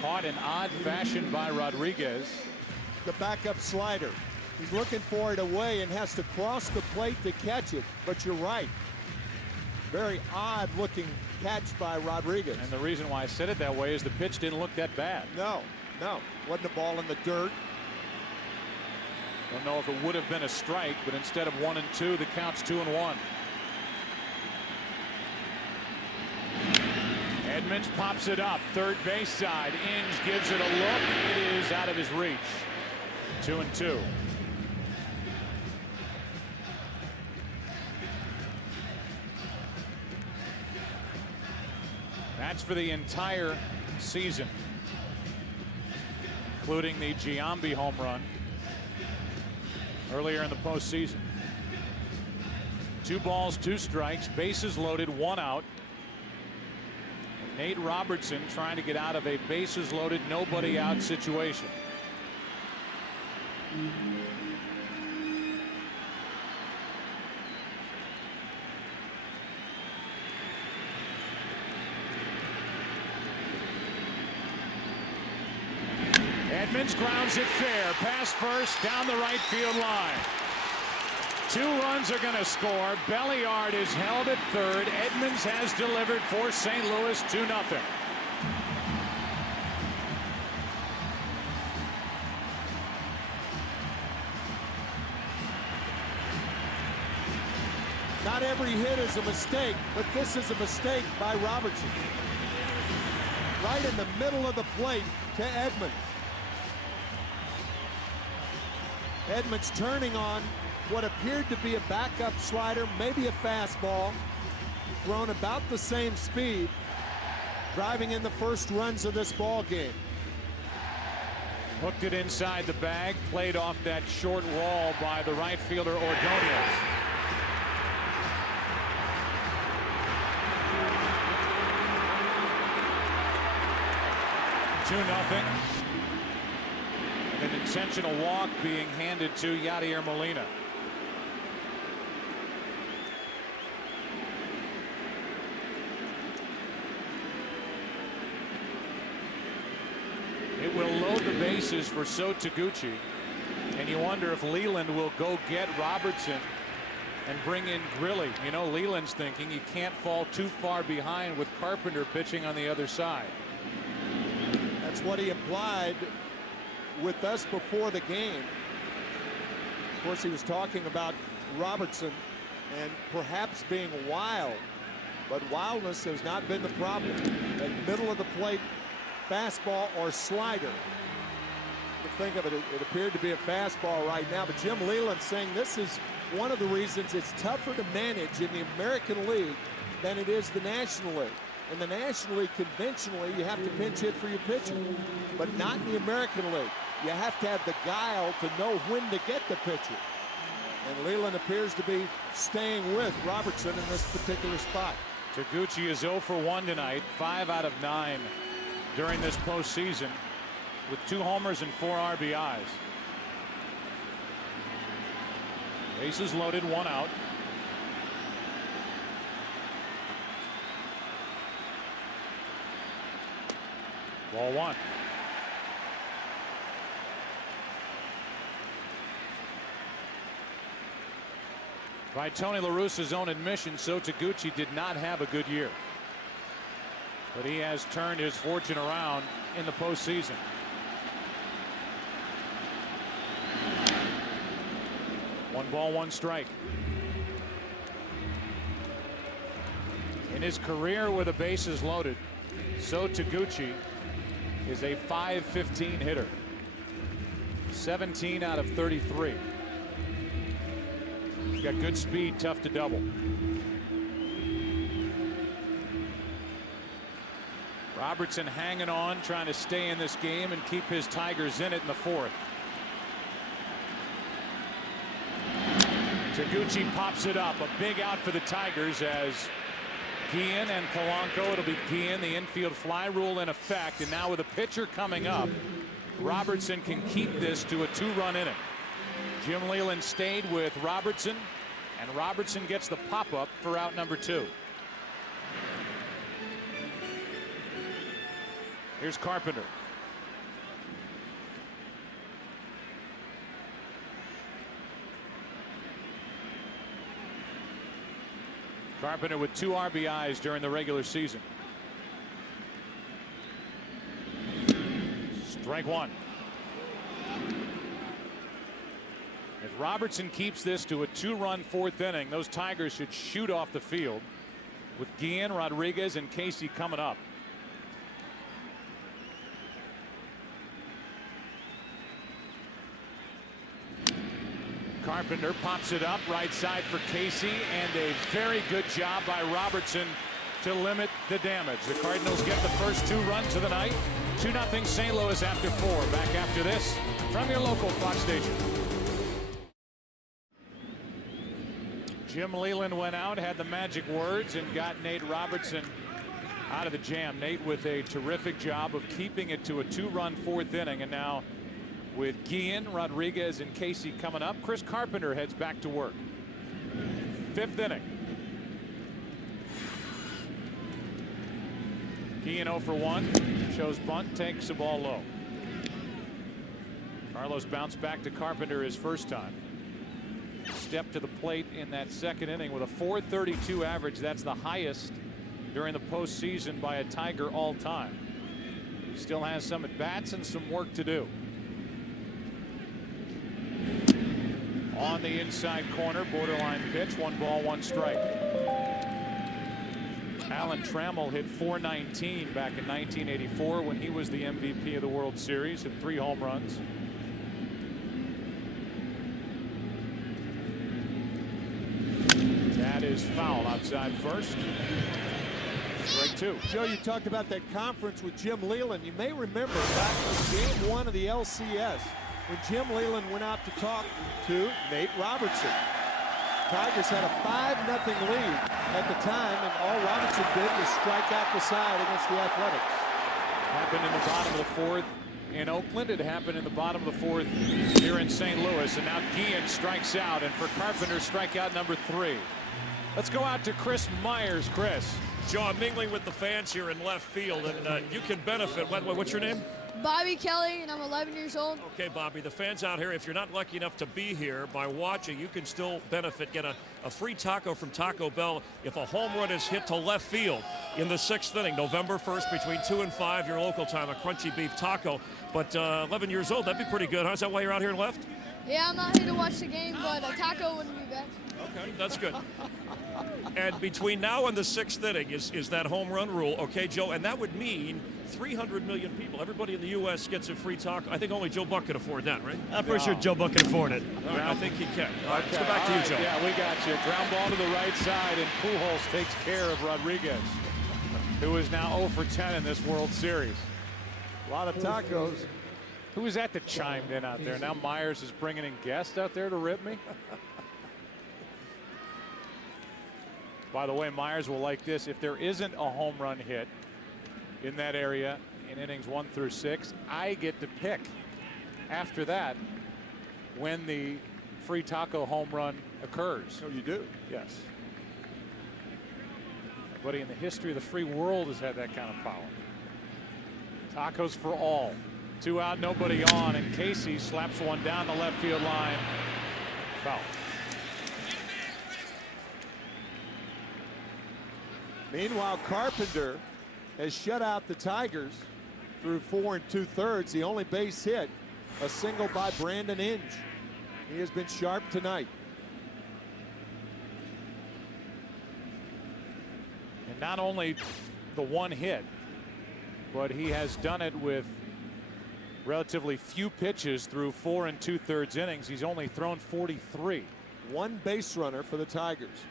Caught in odd fashion by Rodriguez. The backup slider. He's looking for it away and has to cross the plate to catch it. But you're right. Very odd-looking catch by Rodriguez. And the reason why I said it that way is the pitch didn't look that bad. No, wasn't a ball in the dirt. Don't know if it would have been a strike, but instead of 1-2, the count's 2-1. Edmonds pops it up, third base side. Inge gives it a look. It is out of his reach. 2-2. That's for the entire season, including the Giambi home run earlier in the postseason. 2 balls, 2 strikes, bases loaded, 1 out. Nate Robertson trying to get out of a bases loaded, nobody out situation. Edmonds grounds it fair, past first, down the right field line. 2 runs are going to score. Belliard is held at third. Edmonds has delivered for St. Louis, 2-0. Not every hit is a mistake, but this is a mistake by Robertson. Right in the middle of the plate to Edmonds. Edmonds turning on what appeared to be a backup slider, maybe a fastball, thrown about the same speed, driving in the first runs of this ball game. Hooked it inside the bag, played off that short wall by the right fielder Ordonez. Two-0. An intentional walk being handed to Yadier Molina. It will load the bases for So Taguchi, and you wonder if Leland will go get Robertson and bring in Grilli. You know, Leland's thinking you can't fall too far behind with Carpenter pitching on the other side. That's what he implied with us before the game. Of course, he was talking about Robertson and perhaps being wild, but wildness has not been the problem. That middle of the plate fastball or slider. To think of it, it appeared to be a fastball right now, but Jim Leland saying this is one of the reasons it's tougher to manage in the American League than it is the National League. In the National League, conventionally, you have to pinch hit for your pitcher, but not in the American League. You have to have the guile to know when to get the pitcher. And Leland appears to be staying with Robertson in this particular spot. Taguchi is 0 for 1 tonight, 5 out of 9 during this postseason, with 2 homers and 4 RBIs. Bases loaded, 1 out. Ball 1. By Tony La Russa's own admission, So Taguchi did not have a good year, but he has turned his fortune around in the postseason. One ball, 1 strike. In his career with the bases loaded, So Taguchi is a .515 hitter. 17 out of 33. He's got good speed, tough to double. Robertson hanging on, trying to stay in this game and keep his Tigers in it in the 4th. Taguchi pops it up. A big out for the Tigers as Guillen and Polanco. It'll be Guillen, the infield fly rule in effect. And now with a pitcher coming up, Robertson can keep this to a 2-run inning. Jim Leland stayed with Robertson, and Robertson gets the pop-up for out number 2. Here's Carpenter. Carpenter with 2 RBIs during the regular season. Strike one. If Robertson keeps this to a 2-run 4th inning, those Tigers should shoot off the field with Guillen, Rodriguez, and Casey coming up. Carpenter pops it up right side for Casey, and a very good job by Robertson to limit the damage. The Cardinals get the first 2 runs of the night. 2-0 St. Louis after 4. Back after this from your local Fox station. Jim Leyland went out, had the magic words, and got Nate Robertson out of the jam. Nate with a terrific job of keeping it to a 2-run 4th inning, and now with Guillen, Rodriguez, and Casey coming up, Chris Carpenter heads back to work. 5th inning. Guillen 0 for 1. Shows bunt, takes the ball low. Carlos bounced back to Carpenter his first time. Step to the plate in that 2nd inning with a .432 average. That's the highest during the postseason by a Tiger all time. He still has some at bats and some work to do. On the inside corner, borderline pitch, 1 ball, 1 strike. Alan Trammell hit .419 back in 1984 when he was the MVP of the World Series, hit 3 home runs. That is foul outside first. Strike 2. Joe, you talked about that conference with Jim Leyland. You may remember back in game 1 of the LCS when Jim Leyland went out to talk to Nate Robertson. Tigers had a 5-0 lead at the time, and all Robertson did was strike out the side against the Athletics. Happened in the bottom of the 4th in Oakland. It happened in the bottom of the 4th here in St. Louis, and now Guillen strikes out, and for Carpenter, strikeout number 3. Let's go out to Chris Myers. Chris. Joe, I'm mingling with the fans here in left field, and you can benefit. What's your name? Bobby Kelly, and I'm 11 years old. Okay, Bobby, the fans out here, if you're not lucky enough to be here by watching, you can still benefit. Get a free taco from Taco Bell if a home run is hit to left field in the 6th inning, November 1st, between 2 and 5, your local time, a crunchy beef taco. But 11 years old, that'd be pretty good, huh? Is that why you're out here in left? Yeah, I'm not here to watch the game, but a taco wouldn't be bad. Okay, that's good. And between now and the 6th inning is that home run rule, okay, Joe? And that would mean 300 million people. Everybody in the U.S. gets a free taco. I think only Joe Buck can afford that, right? I'm pretty sure Joe Buck can afford it. All right, I think he can. All right, let's go back to you, Joe. Yeah, we got you. Ground ball to the right side, and Pujols takes care of Rodriguez, who is now 0 for 10 in this World Series. A lot of tacos. Who was that chimed in out there? Now Myers is bringing in guests out there to rip me. By the way, Myers will like this. If there isn't a home run hit in that area in innings 1 through 6, I get to pick after that when the free taco home run occurs. Oh, you do? Yes. Nobody in the history of the free world has had that kind of power. Tacos for all. 2 out, nobody on, and Casey slaps one down the left field line. Foul. Meanwhile, Carpenter has shut out the Tigers through 4 2/3. The only base hit, a single by Brandon Inge. He has been sharp tonight. And not only the 1 hit, but he has done it with relatively few pitches through 4 2/3 innings. He's only thrown 43. 1 base runner for the Tigers.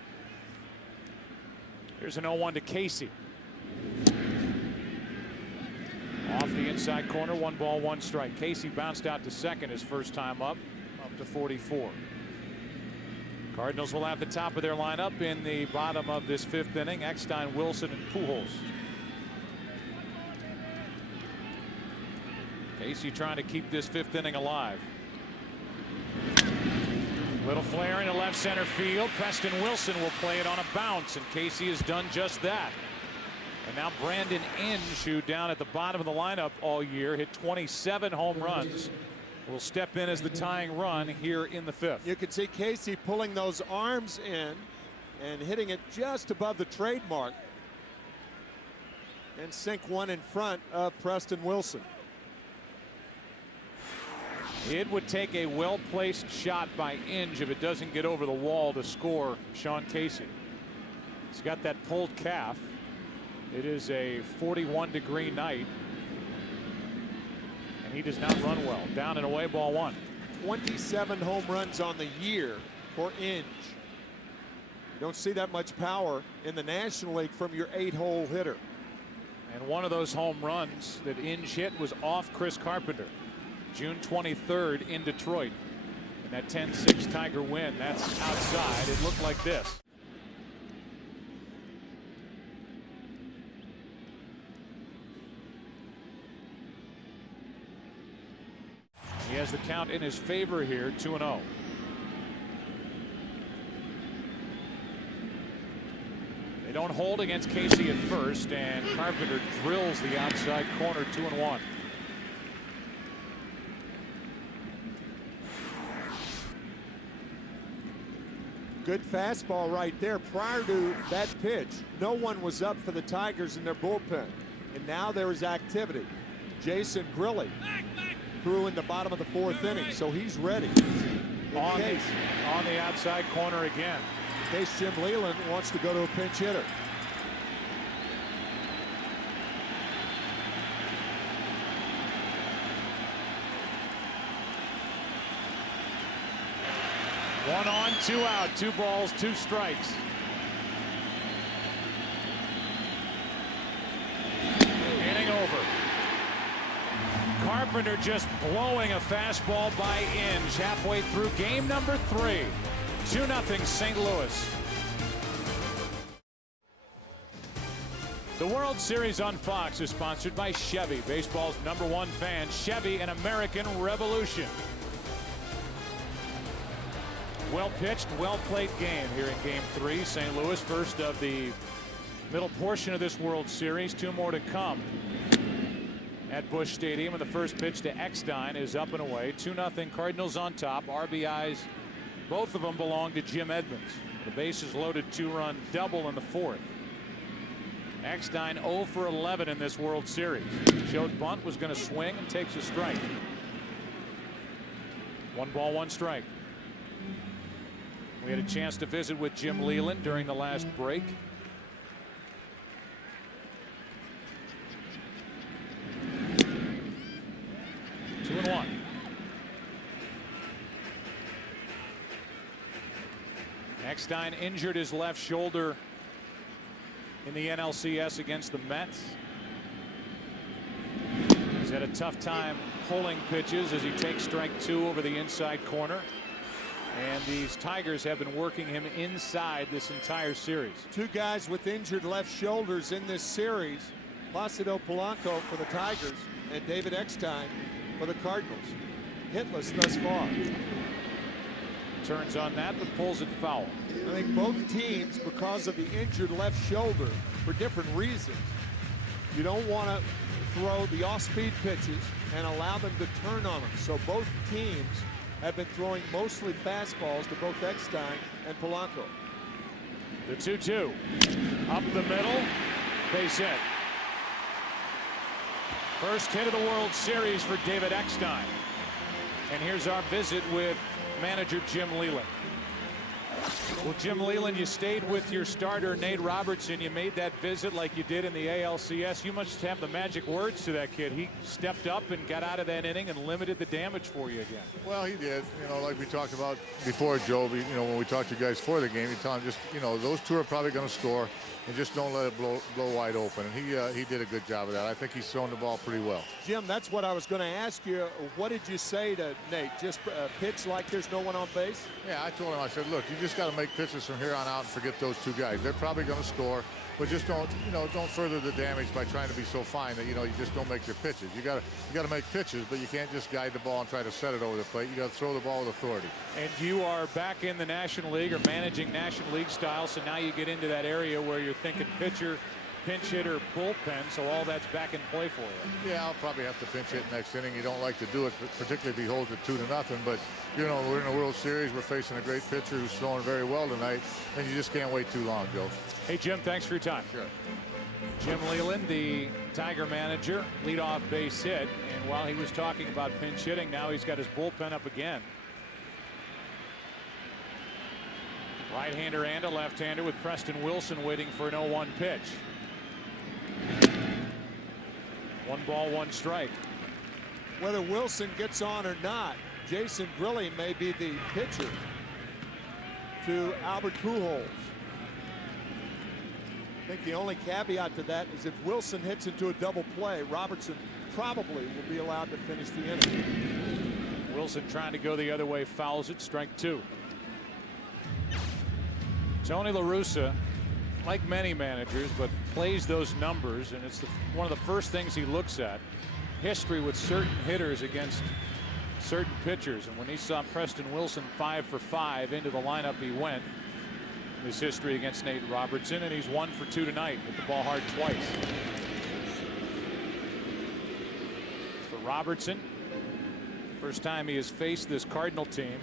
Here's an 0-1 to Casey. Off the inside corner, 1 ball, 1 strike. Casey bounced out to second his first time up to 44. Cardinals will have the top of their lineup in the bottom of this 5th inning. Eckstein, Wilson, and Pujols. Casey trying to keep this 5th inning alive. Little flare into left center field. Preston Wilson will play it on a bounce, and Casey has done just that. And now Brandon Inge, who down at the bottom of the lineup all year, hit 27 home runs, will step in as the tying run here in the 5th. You can see Casey pulling those arms in and hitting it just above the trademark and sink one in front of Preston Wilson. It would take a well-placed shot by Inge if it doesn't get over the wall to score Sean Casey. He's got that pulled calf. It is a 41-degree night, and he does not run well. Down and away, ball one. 27 home runs on the year for Inge. You don't see that much power in the National League from your 8-hole hitter. And one of those home runs that Inge hit was off Chris Carpenter, June 23rd in Detroit. And that 10-6 Tiger win, that's outside. It looked like this. He has the count in his favor here, 2-0. They don't hold against Casey at first, and Carpenter drills the outside corner, 2-1. Good fastball right there. Prior to that pitch, no one was up for the Tigers in their bullpen. And now there is activity. Jason Grilli threw in the bottom of the 4th inning, so he's ready. On the outside corner again. In case Jim Leyland wants to go to a pinch hitter. One on, 2 out, 2 balls, 2 strikes. Inning over. Carpenter just blowing a fastball by Inge halfway through game number 3. 2-0 St. Louis. The World Series on Fox is sponsored by Chevy, baseball's #1 fan. Chevy, an American revolution. Well pitched, well played game here in game 3. St. Louis, first of the middle portion of this World Series. 2 more to come at Busch Stadium, and the first pitch to Eckstein is up and away. 2-0 Cardinals on top. RBIs, both of them belong to Jim Edmonds. The bases loaded 2-run double in the 4th. Eckstein 0 for 11 in this World Series. Showed bunt, was going to swing, and takes a strike. 1 ball, 1 strike. We had a chance to visit with Jim Leyland during the last break. Two and one. Eckstein injured his left shoulder in the NLCS against the Mets. He's had a tough time pulling pitches as he takes strike 2 over the inside corner. And these Tigers have been working him inside this entire series. 2 guys with injured left shoulders in this series. Placido Polanco for the Tigers and David Eckstein for the Cardinals. Hitless thus far. Turns on that, but pulls it foul. I think both teams, because of the injured left shoulder, for different reasons, you don't want to throw the off-speed pitches and allow them to turn on them. So both teams have been throwing mostly fastballs to both Eckstein and Polanco. The 2-2. Up the middle. Base hit. First hit of the World Series for David Eckstein. And here's our visit with manager Jim Leyland. Well, Jim Leyland, you stayed with your starter, Nate Robertson. You made that visit like you did in the ALCS. You must have the magic words to that kid. He stepped up and got out of that inning and limited the damage for you again. Well, he did. You know, like we talked about before, Joe, you know, when we talked to you guys for the game, you tell him just, you know, those 2 are probably going to score and just don't let it blow wide open. And he did a good job of that. I think he's thrown the ball pretty well. Jim, that's what I was going to ask you. What did you say to Nate? Just pitch like there's no one on base? Yeah, I told him, I said, look, you just got to make pitches from here on out and forget those 2 guys. They're probably going to score, but just don't further the damage by trying to be so fine that, you know, you just don't make your pitches. You got to make pitches, but you can't just guide the ball and try to set it over the plate. You got to throw the ball with authority. And you are back in the National League or managing National League style, so now you get into that area where you're thinking pitcher, pinch hitter bullpen, so all that's back in play for you. Yeah, I'll probably have to pinch hit next inning. You don't like to do it, particularly if he holds it 2-0. But you know, we're in a World Series. We're facing a great pitcher who's throwing very well tonight, and you just can't wait too long, Joe. Hey, Jim, thanks for your time. Sure. Jim Leyland, the Tiger manager, leadoff base hit, and while he was talking about pinch hitting, now he's got his bullpen up again. Right-hander and a left-hander with Preston Wilson waiting for an 0-1 pitch. 1 ball, 1 strike. Whether Wilson gets on or not, Jason Grilli may be the pitcher to Albert Pujols. I think the only caveat to that is if Wilson hits into a double play, Robertson probably will be allowed to finish the inning. Wilson trying to go the other way, fouls it, strike 2. Tony La Russa, like many managers, but plays those numbers, and it's one of the first things he looks at. History with certain hitters against certain pitchers, and when he saw Preston Wilson 5 for 5 into the lineup, he went. His history against Nate Robertson, and he's 1 for 2 tonight. Hit the ball hard twice. For Robertson, first time he has faced this Cardinal team.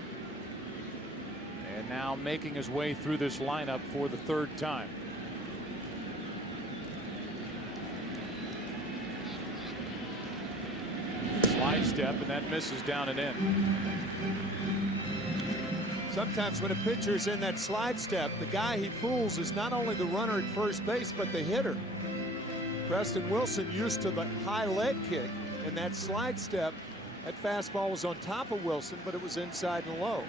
And now making his way through this lineup for the 3rd time. Slide step, and that misses down and in. Sometimes when a pitcher is in that slide step, the guy he fools is not only the runner at first base, but the hitter. Preston Wilson used to the high leg kick, and that slide step, that fastball was on top of Wilson, but it was inside and low.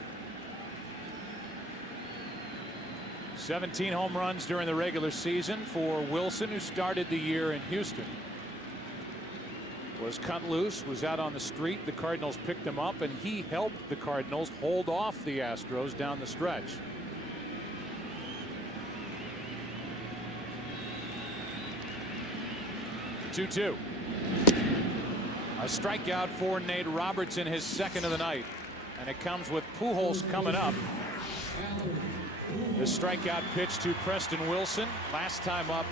17 home runs during the regular season for Wilson, who started the year in Houston. Was cut loose, was out on the street. The Cardinals picked him up, and he helped the Cardinals hold off the Astros down the stretch. (2-2). A strikeout for Nate Robertson, his 2nd of the night, and it comes with Pujols coming up. The strikeout pitch to Preston Wilson. Last time up,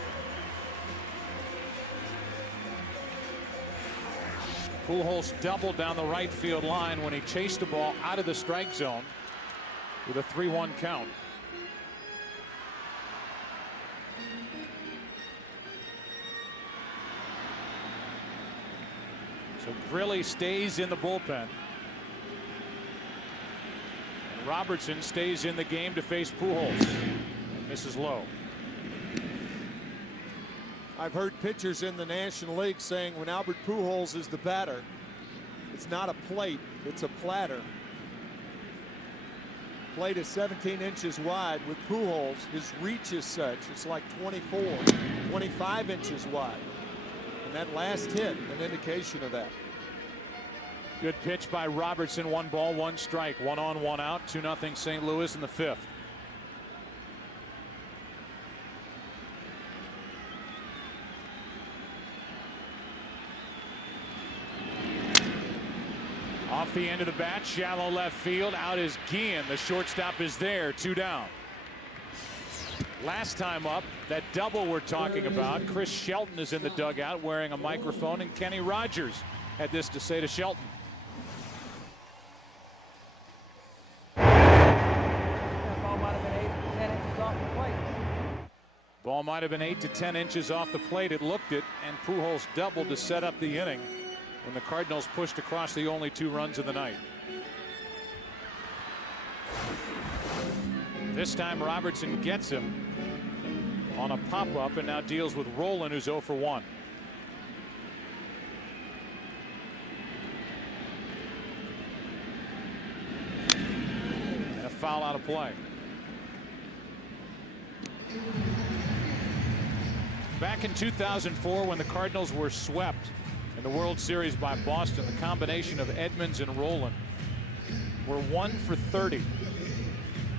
Pujols doubled down the right field line when he chased the ball out of the strike zone with a 3-1 count. So Grilli stays in the bullpen. Robertson stays in the game to face Pujols. Misses low. I've heard pitchers in the National League saying when Albert Pujols is the batter, it's not a plate, it's a platter. Plate is 17 inches wide. With Pujols, his reach is such, it's like 24, 25 inches wide. And that last hit, an indication of that. Good pitch by Robertson. 1 ball, 1 strike. 1 on, 1 out. 2-0 St. Louis in the 5th. Off the end of the bat, shallow left field. Out is Guillen. The shortstop is there. 2 down. Last time up, that double we're talking about, Chris Shelton is in the dugout wearing a microphone, and Kenny Rogers had this to say to Shelton. Ball might have been 8 to 10 inches off the plate. It looked it, and Pujols doubled to set up the inning when the Cardinals pushed across the only 2 runs of the night. This time Robertson gets him on a pop-up and now deals with Rolen, who's 0 for 1. And a foul out of play. Back in 2004, when the Cardinals were swept in the World Series by Boston, the combination of Edmonds and Rolen were 1 for 30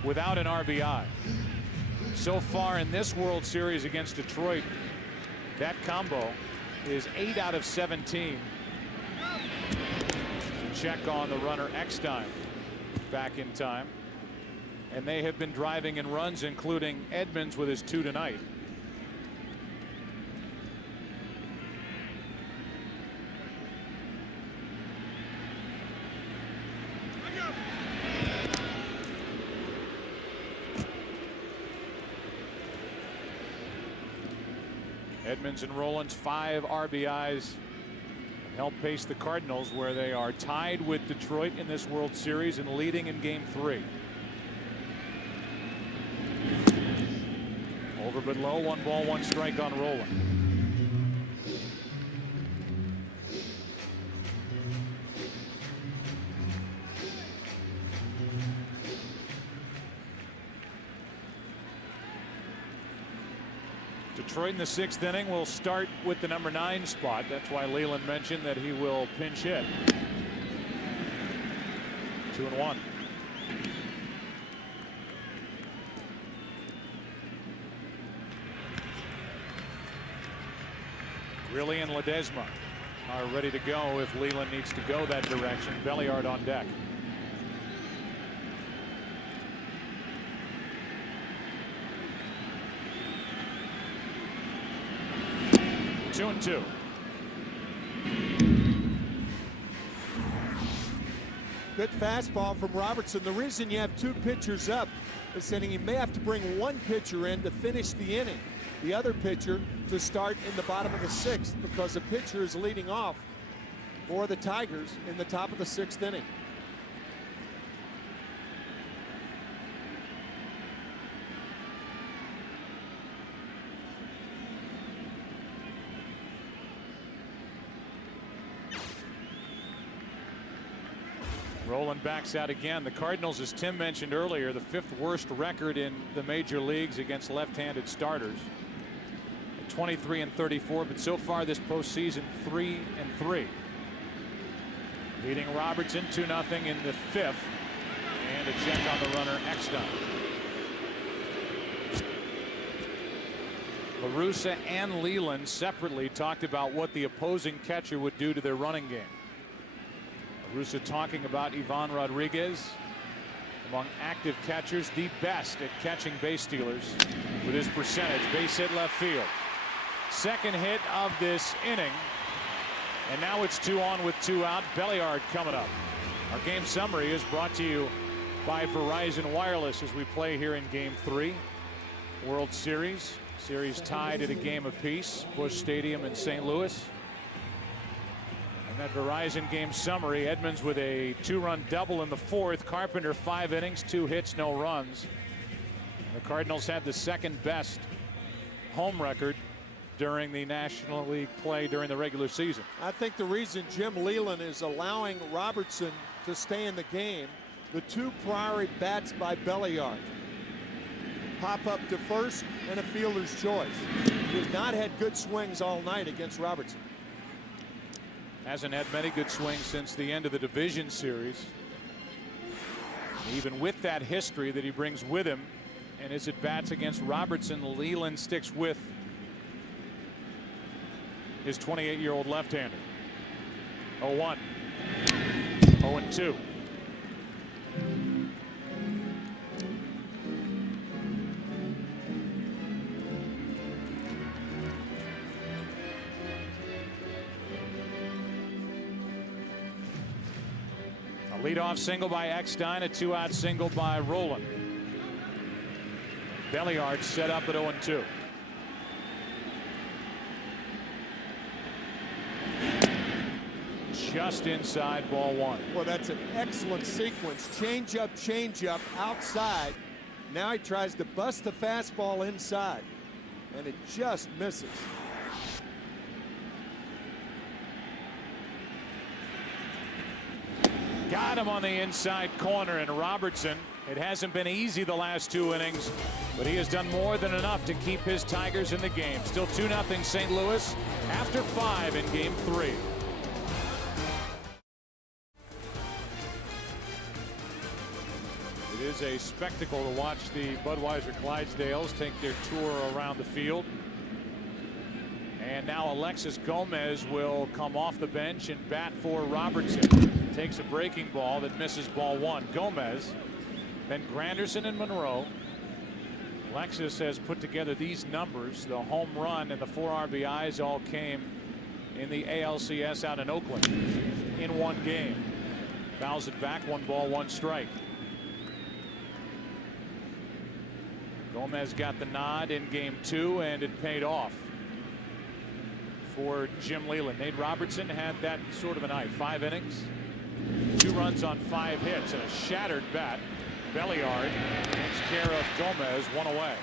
without an RBI. So far in this World Series against Detroit, that combo is 8 out of 17. Check on the runner Eckstein back in time. And they have been driving in runs, including Edmonds with his 2 tonight. Edmonds and Rollins 5 RBIs help pace the Cardinals, where they are tied with Detroit in this World Series and leading in Game 3. Over but low, 1 ball, 1 strike on Rollins. Detroit in the 6th inning will start with the number 9 spot. That's why Leland mentioned that he will pinch hit. 2-1. Grilli and Ledesma are ready to go if Leland needs to go that direction. Belliard on deck. Two and two. Good fastball from Robertson. The reason you have 2 pitchers up is saying he may have to bring 1 pitcher in to finish the inning, the other pitcher to start in the bottom of the 6th, because the pitcher is leading off for the Tigers in the top of the 6th inning. Roland backs out again. The Cardinals, as Tim mentioned earlier, the 5th worst record in the major leagues against left-handed starters. 23 and 34, but so far this postseason 3 and 3. Leading Robertson 2-0 in the 5th, and a check on the runner Eckstein. La Russa and Leland separately talked about what the opposing catcher would do to their running game. La Russa talking about Ivan Rodriguez, among active catchers, the best at catching base stealers with his percentage. Base hit left field. 2nd hit of this inning, and now it's 2 on with 2 out. Belliard coming up. Our game summary is brought to you by Verizon Wireless as we play here in Game 3, World Series. Series tied at a game apiece. Busch Stadium in St. Louis. And that Verizon game summary: Edmonds with a 2-run double in the 4th. Carpenter 5 innings, 2 hits, no runs. The Cardinals had the 2nd best home record during the National League play during the regular season. I think the reason Jim Leyland is allowing Robertson to stay in the game, the 2 prior bats by Belliard. Pop up to first and a fielder's choice. He has not had good swings all night against Robertson. Hasn't had many good swings since the end of the division series. Even with that history that he brings with him and his at-bats against Robertson, Leland sticks with his 28-year-old left-hander. 0-1. 0-2. A leadoff single by Eckstein, a 2-out single by Roland. Belliard set up at 0-2. Just inside, ball 1. Well, that's an excellent sequence. Change up, outside. Now he tries to bust the fastball inside, and it just misses. Got him on the inside corner, and Robertson, it hasn't been easy the last 2 innings, but he has done more than enough to keep his Tigers in the game. Still 2-0 St. Louis after 5 in Game 3. It is a spectacle to watch the Budweiser Clydesdales take their tour around the field. And now Alexis Gomez will come off the bench and bat for Robertson. Takes a breaking ball that misses, ball 1. Gomez, then Granderson and Monroe. Alexis has put together these numbers. The home run and the 4 RBIs all came in the ALCS out in Oakland in 1 game. Fouls it back, 1 ball, 1 strike. Gomez got the nod in Game 2, and it paid off. for Jim Leyland. Nate Robertson had that sort of a night. 5 innings, 2 runs on 5 hits, and a shattered bat. Belliard takes care of Gomez, 1 away.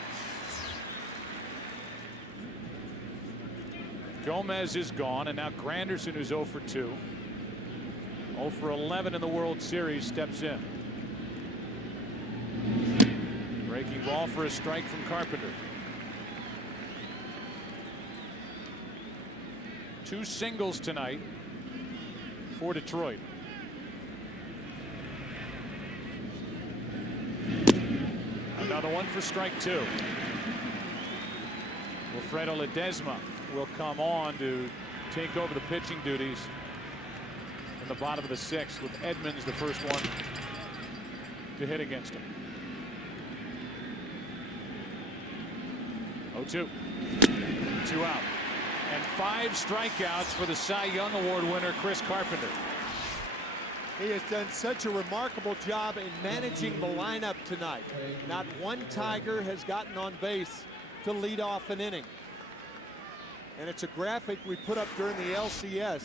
Gomez is gone, and now Granderson, who's 0 for 2. 0 for 11 in the World Series, steps in. Breaking ball for a strike from Carpenter. 2 singles tonight for Detroit. Another one for strike 2. Wilfredo Ledesma will come on to take over the pitching duties in the bottom of the 6th, with Edmonds the first one to hit against him. 0-2. 2 out. And 5 strikeouts for the Cy Young Award winner, Chris Carpenter. He has done such a remarkable job in managing the lineup tonight. Not one Tiger has gotten on base to lead off an inning. And it's a graphic we put up during the LCS,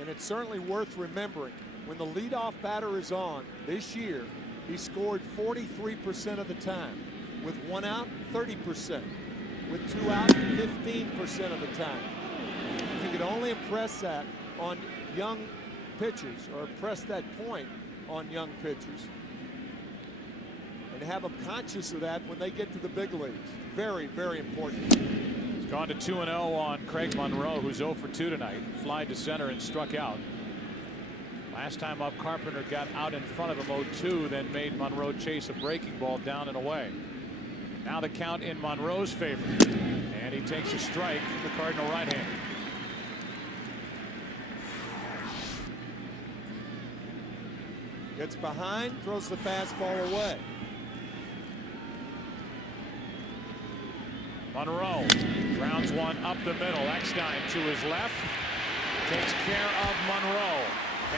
and it's certainly worth remembering. When the leadoff batter is on this year, he scored 43% of the time. With 1 out, 30%. With 2 out, 15% of the time. If you could only impress that on young pitchers, or press that point on young pitchers, and have them conscious of that when they get to the big leagues. Very, very important. He's gone to 2-0 on Craig Monroe, who's 0 for 2 tonight. Fly to center and struck out. Last time up, Carpenter got out in front of him 0-2, then made Monroe chase a breaking ball down and away. Now the count in Monroe's favor, and he takes a strike from the Cardinal right-hander. Gets behind, throws the fastball away. Monroe grounds one up the middle. Eckstein to his left takes care of Monroe,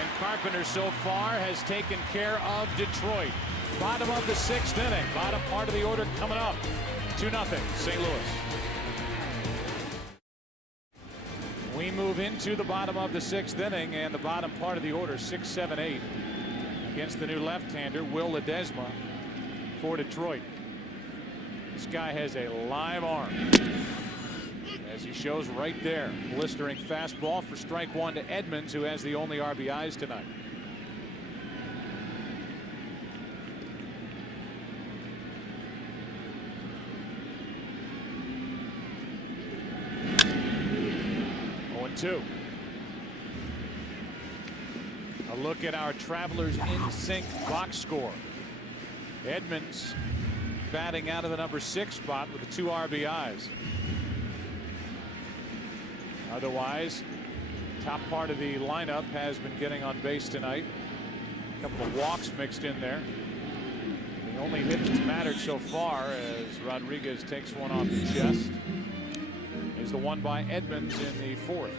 and Carpenter so far has taken care of Detroit. Bottom of the 6th inning, bottom part of the order coming up. 2-0 St. Louis. We move into the bottom of the 6th inning, and the bottom part of the order, 6, 7, 8. Against the new left-hander, Will Ledesma for Detroit. This guy has a live arm, as he shows right there. Blistering fastball for strike 1 to Edmonds, who has the only RBIs tonight. Two. A look at our Travelers in sync box score. Edmonds batting out of the number 6 spot with the 2 RBIs. Otherwise, top part of the lineup has been getting on base tonight. A couple of walks mixed in there. The only hit that's mattered so far, as Rodriguez takes one off the chest, is the one by Edmonds in the 4th.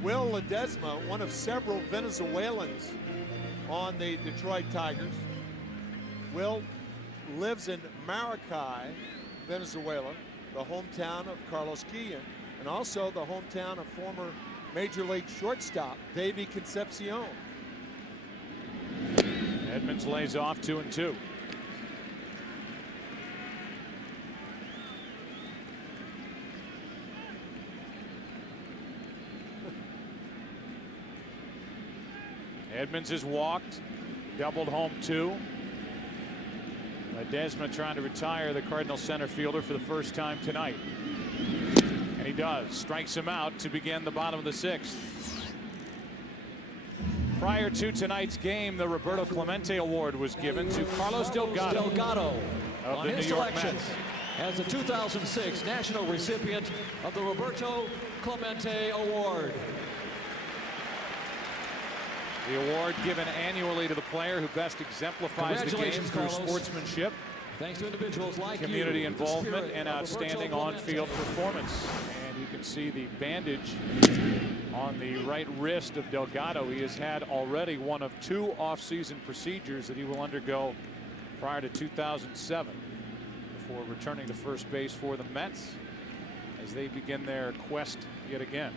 Will Ledesma, one of several Venezuelans on the Detroit Tigers. Will lives in Maracay, Venezuela, the hometown of Carlos Guillen, and also the hometown of former Major League shortstop Davey Concepcion. Edmonds lays off 2-2. Edmonds has walked, doubled home 2. Ledesma trying to retire the Cardinal center fielder for the first time tonight. And he does. Strikes him out to begin the bottom of the 6th. Prior to tonight's game, the Roberto Clemente Award was given to Carlos Delgado of the New York Mets. As the 2006 national recipient of the Roberto Clemente Award. The award given annually to the player who best exemplifies the game through sportsmanship, thanks to individuals like community involvement, and outstanding on-field performance. And you can see the bandage on the right wrist of Delgado. He has had already one of 2 off-season procedures that he will undergo prior to 2007 before returning to first base for the Mets. as they begin their quest yet again.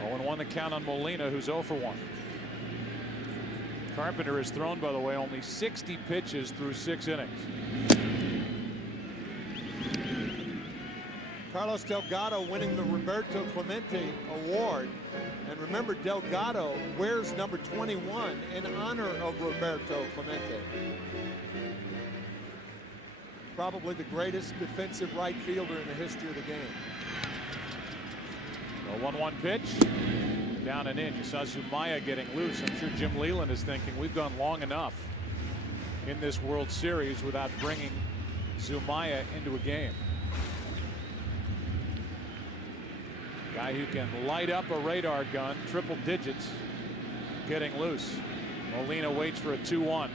0-1 the count on Molina, who's 0 for 1. Carpenter has thrown, by the way, only 60 pitches through 6 innings. Carlos Delgado winning the Roberto Clemente Award. And remember, Delgado wears number 21 in honor of Roberto Clemente. Probably the greatest defensive right fielder in the history of the game. A 1-1 pitch. Down and in. You saw Zumaya getting loose. I'm sure Jim Leyland is thinking we've gone long enough in this World Series without bringing Zumaya into a game. Guy who can light up a radar gun, triple digits, getting loose. Molina waits for a 2-1.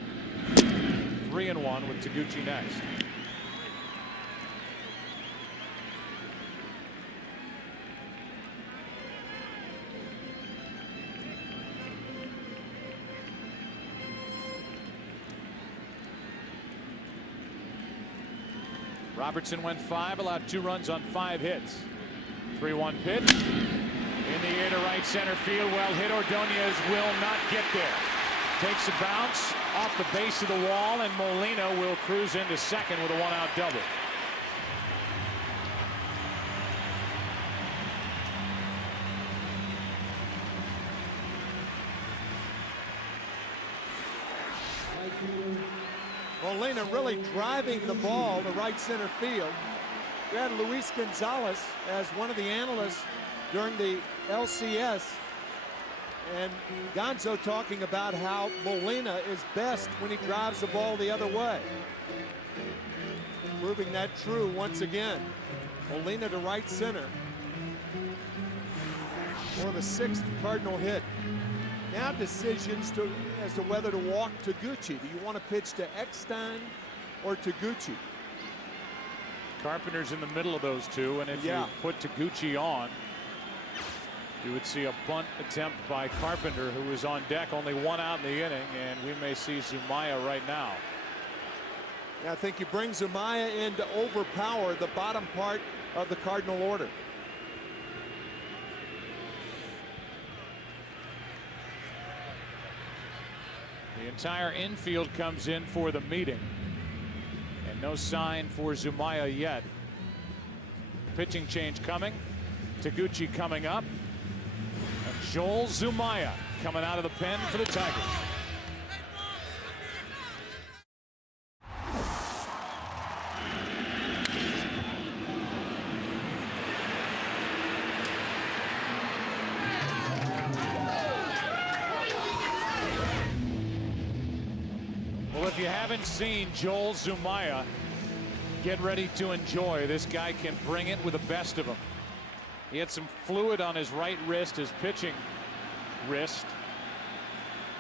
3-1 with Taguchi next. Robertson went 5, allowed 2 runs on 5 hits. 3-1 pitch. In the air to right center field. Well hit. Ordonez will not get there. Takes a bounce off the base of the wall, and Molina will cruise into second with a 1-out double. Molina really driving the ball to right center field. We had Luis Gonzalez as one of the analysts during the LCS, and Gonzo talking about how Molina is best when he drives the ball the other way. Proving that true once again. Molina to right center for the 6th Cardinal hit. Now decisions as to whether to walk Taguchi. Do you want to pitch to Eckstein or Taguchi? Carpenter's in the middle of those two, and if you put Taguchi on, you would see a bunt attempt by Carpenter, who is on deck. Only 1 out in the inning, and we may see Zumaya right now. Yeah, I think you bring Zumaya in to overpower the bottom part of the Cardinal order. The entire infield comes in for the meeting. And no sign for Zumaya yet. Pitching change coming. Taguchi coming up. And Joel Zumaya coming out of the pen for the Tigers. Well, if you haven't seen Joel Zumaya, get ready to enjoy. This guy can bring it with the best of them. He had some fluid on his right wrist, his pitching wrist.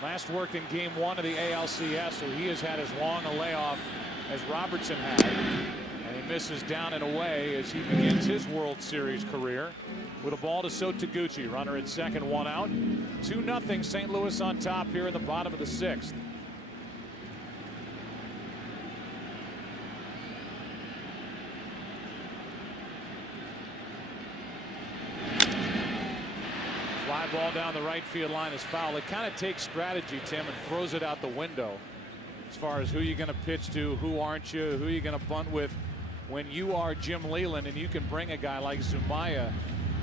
Last worked in game 1 of the ALCS, so he has had as long a layoff as Robertson had. And he misses down and away as he begins his World Series career with a ball to So Taguchi. Runner at second, 1 out. 2-0 St. Louis on top here in the bottom of the 6th. Fly ball down the right field line is foul. It kind of takes strategy, Tim, and throws it out the window as far as who you're going to pitch to, who aren't you, who you're going to bunt with. When you are Jim Leyland and you can bring a guy like Zumaya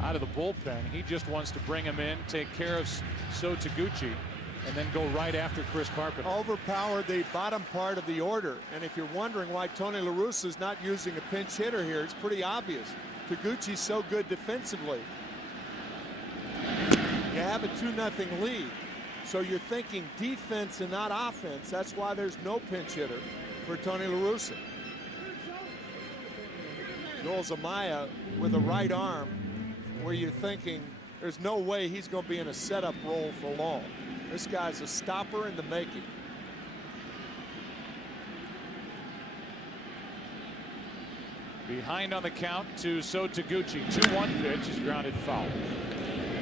out of the bullpen, he just wants to bring him in, take care of So Taguchi, and then go right after Chris Carpenter. Overpower the bottom part of the order. And if you're wondering why Tony La Russa is not using a pinch hitter here, it's pretty obvious. Taguchi's so good defensively. You have a 2-0 lead, so you're thinking defense and not offense. That's why there's no pinch hitter for Tony La Russa. Joel Zumaya with a right arm where you're thinking there's no way he's going to be in a setup role for long. This guy's a stopper in the making. Behind on the count to So Taguchi. 2-1 pitch is grounded foul.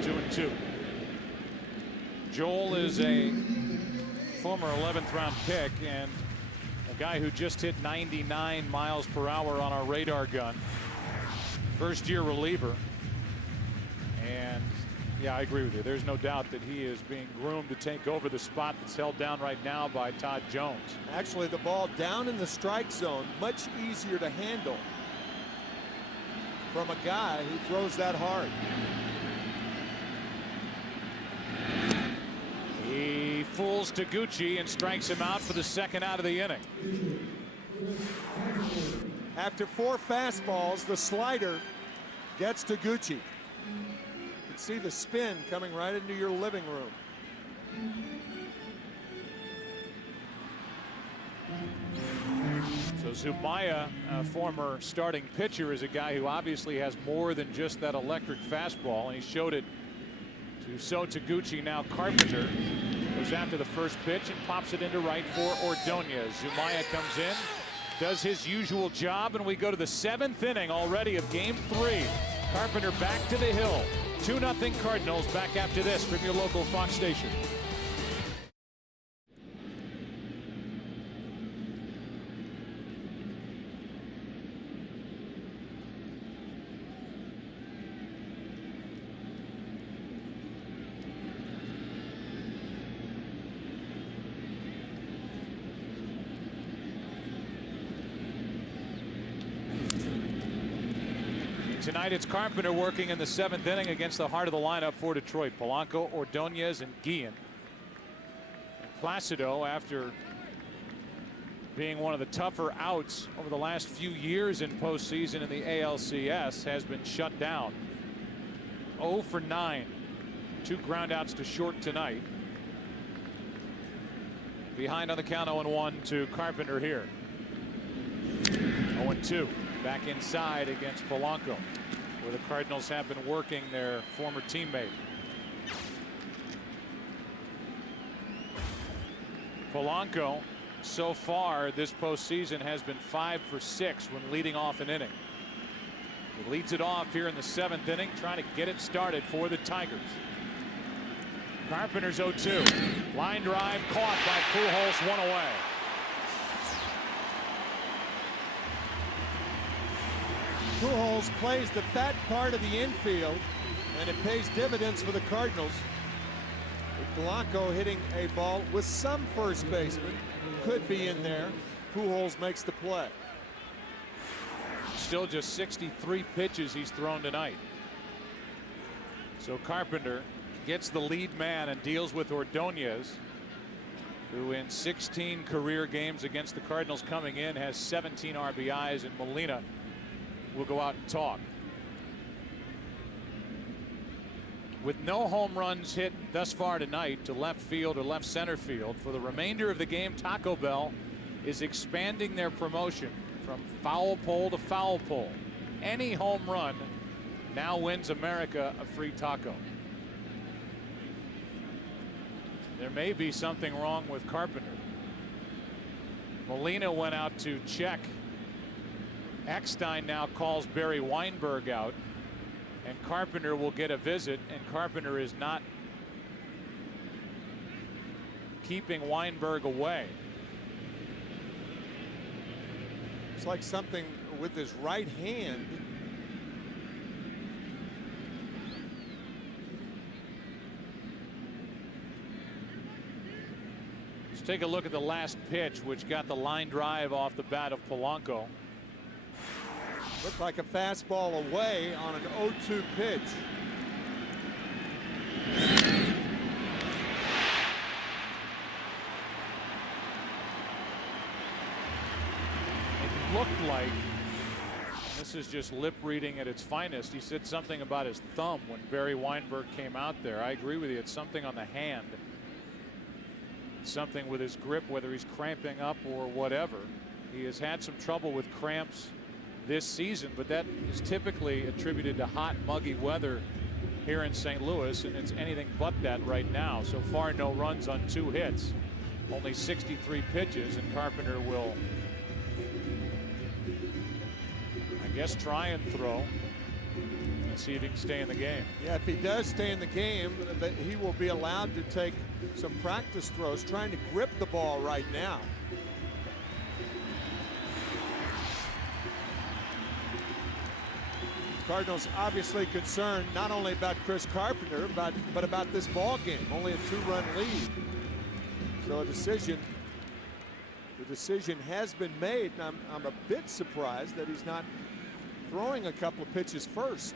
2-2. Joel is a former 11th round pick and a guy who just hit 99 miles per hour on our radar gun First-year reliever. And yeah, I agree with you. There's no doubt that he is being groomed to take over the spot that's held down right now by Todd Jones. Actually, the ball down in the strike zone, much easier to handle from a guy who throws that hard. He fools Taguchi and strikes him out for the second out of the inning. After 4 fastballs, the slider gets Taguchi. You can see the spin coming right into your living room. So Zumaya, a former starting pitcher, is a guy who obviously has more than just that electric fastball, and he showed it to So Taguchi. Now Carpenter goes after the first pitch and pops it into right for Ordonez. Zumaya comes in, does his usual job, and we go to the 7th inning already of Game 3. Carpenter back to the hill. 2-0 Cardinals. Back after this from your local Fox station. Tonight it's Carpenter working in the 7th inning against the heart of the lineup for Detroit. Polanco, Ordonez, and Guillen. And Placido, after being one of the tougher outs over the last few years in postseason in the ALCS, has been shut down. 0 for 9. 2 groundouts to short tonight. Behind on the count 0-1 to Carpenter here. 0-2. Back inside against Polanco, where the Cardinals have been working their former teammate. Polanco, so far this postseason, has been 5 for 6 when leading off an inning. He leads it off here in the 7th inning, trying to get it started for the Tigers. Carpenter's 0-2. Line drive caught by Pujols, 1 away. Pujols plays the fat part of the infield, and it pays dividends for the Cardinals. With Polanco hitting a ball with some first baseman, could be in there. Pujols makes the play. Still just 63 pitches he's thrown tonight. So Carpenter gets the lead man and deals with Ordonez, who in 16 career games against the Cardinals coming in has 17 RBIs, and Molina will go out and talk. With no home runs hit thus far tonight to left field or left center field, for the remainder of the game, Taco Bell is expanding their promotion from foul pole to foul pole. Any home run now wins America a free taco. There may be something wrong with Carpenter. Molina went out to check. Eckstein now calls Barry Weinberg out, and Carpenter will get a visit, and Carpenter is not keeping Weinberg away. It's like something with his right hand. Let's take a look at the last pitch, which got the line drive off the bat of Polanco. Looked like a fastball away on an 0-2 pitch. It looked like, this is just lip reading at its finest, he said something about his thumb when Barry Weinberg came out there. I agree with you. It's something on the hand. Something with his grip, whether he's cramping up or whatever. He has had some trouble with cramps this season, but that is typically attributed to hot, muggy weather here in St. Louis, and it's anything but that right now. So far, no runs on 2 hits, only 63 pitches, and Carpenter will, I guess, try and throw and see if he can stay in the game. Yeah, if he does stay in the game, he will be allowed to take some practice throws, trying to grip the ball right now. Cardinals obviously concerned not only about Chris Carpenter, but about this ball game. Only a 2-run lead. So the decision has been made, and I'm a bit surprised that he's not throwing a couple of pitches first.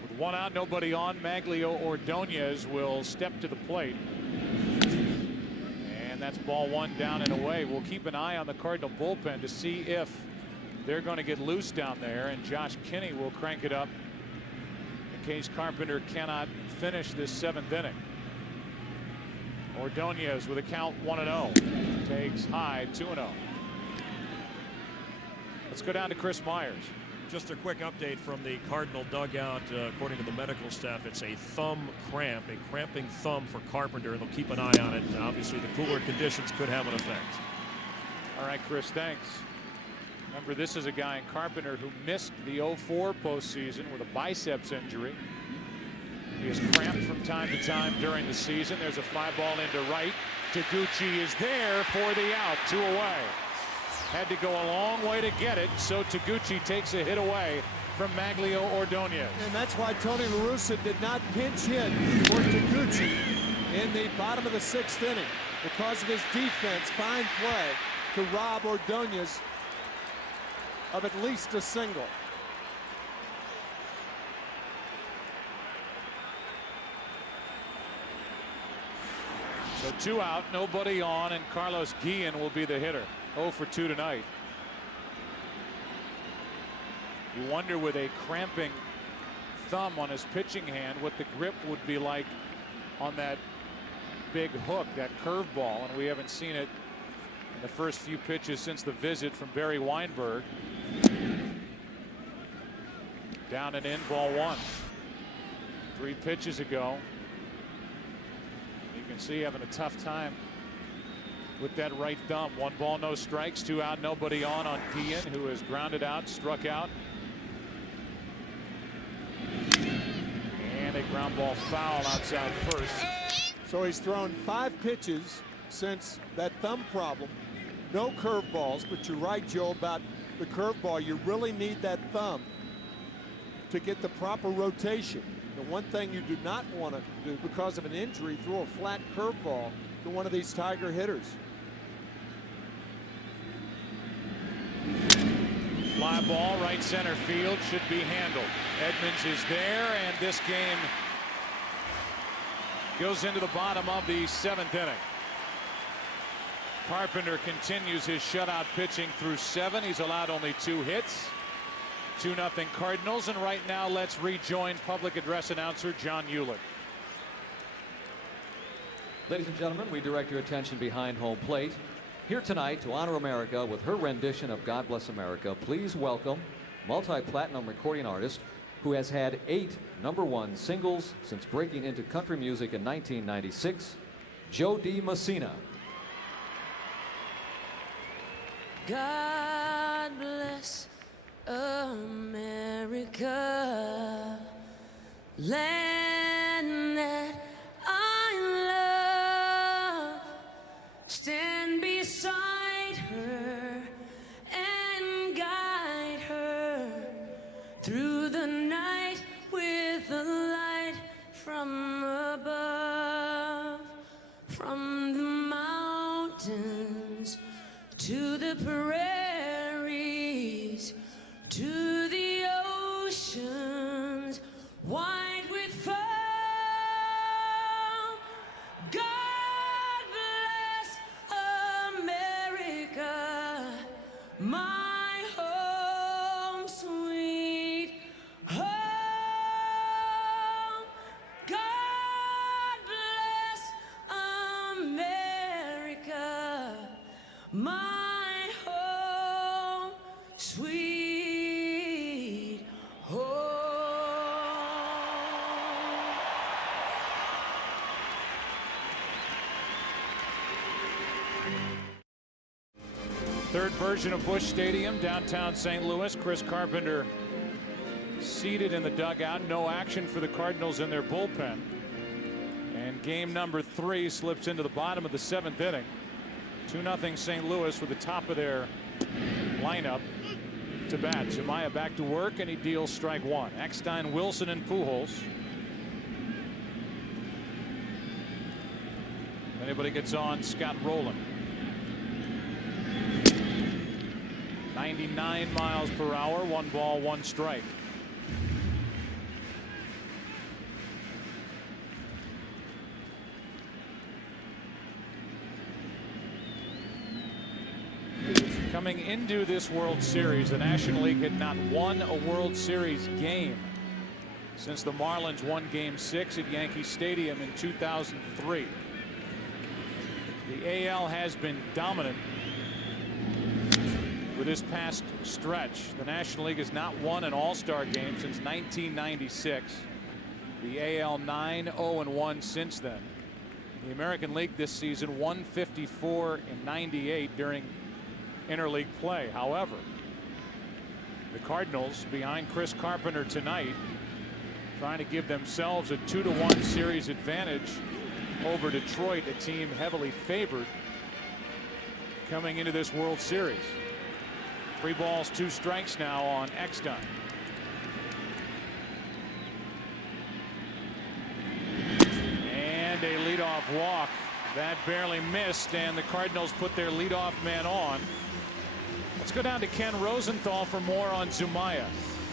With one out, nobody on, Maglio Ordonez will step to the plate. And that's ball one, down and away. We'll keep an eye on the Cardinal bullpen to see if they're going to get loose down there, and Josh Kinney will crank it up in case Carpenter cannot finish this 7th inning. Ordonez with a count 1-0. Takes high, 2-0. Let's go down to Chris Myers. Just a quick update from the Cardinal dugout. According to the medical staff, it's a thumb cramp, a cramping thumb for Carpenter, and they'll keep an eye on it. Obviously, the cooler conditions could have an effect. All right, Chris, thanks. Remember, this is a guy in Carpenter who missed the 04 postseason with a biceps injury. He is cramped from time to time during the season. There's a fly ball into right. Taguchi is there for the out, 2 away. Had to go a long way to get it, so Taguchi takes a hit away from Maglio Ordonez. And that's why Tony La Russa did not pinch hit for Taguchi in the bottom of the 6th inning because of his defense. Fine play to rob Ordonez of at least a single. So 2 out, nobody on, and Carlos Guillen will be the hitter. 0 for 2 tonight. You wonder, with a cramping thumb on his pitching hand, what the grip would be like on that big hook, that curveball, and we haven't seen it in the first few pitches since the visit from Barry Weinberg. Down and in, ball 1. 3 pitches ago. You can see having a tough time with that right thumb. 1 ball, no strikes, 2 out, nobody on Guillen, who is grounded out, struck out. And a ground ball foul outside first. So he's thrown 5 pitches since that thumb problem. No curveballs, but you're right, Joe, about the curveball. You really need that thumb to get the proper rotation. The one thing you do not want to do because of an injury, throw a flat curveball to one of these Tiger hitters. Fly ball, right center field, should be handled. Edmonds is there, and this game goes into the bottom of the 7th inning. Carpenter continues his shutout pitching through 7. He's allowed only 2 hits. 2-0 Cardinals, and right now let's rejoin public address announcer John Hewlett. Ladies and gentlemen, we direct your attention behind home plate. Here tonight to honor America with her rendition of God Bless America, please welcome multi-platinum recording artist who has had 8 #1 singles since breaking into country music in 1996, Jo Dee Messina. God bless America, land that I love. Stand beside her and guide her through the night with a light from above. From the mountains to the prairies, to the oceans wide with foam. God bless America, my home sweet home. God bless America, my home sweet home. Third version of Busch Stadium, downtown St. Louis. Chris Carpenter seated in the dugout. No action for the Cardinals in their bullpen. And game number 3 slips into the bottom of the 7th inning. 2-0 St. Louis with the top of their lineup. to bat. Zumaya back to work, and he deals strike one. Eckstein, Wilson, and Pujols. If anybody gets on, Scott Rowland. 99 miles per hour, 1 ball, 1 strike. Coming into this World Series, the National League had not won a World Series game since the Marlins won Game 6 at Yankee Stadium in 2003. The AL has been dominant with this past stretch. The National League has not won an All-Star game since 1996. The AL 9-0-1 since then. The American League this season 154-98 during interleague play. However, the Cardinals behind Chris Carpenter tonight trying to give themselves a 2-1 series advantage over Detroit, a team heavily favored coming into this World Series. 3 balls, 2 strikes now on Eckstein. And a leadoff walk that barely missed, and the Cardinals put their leadoff man on. Let's go down to Ken Rosenthal for more on Zumaya.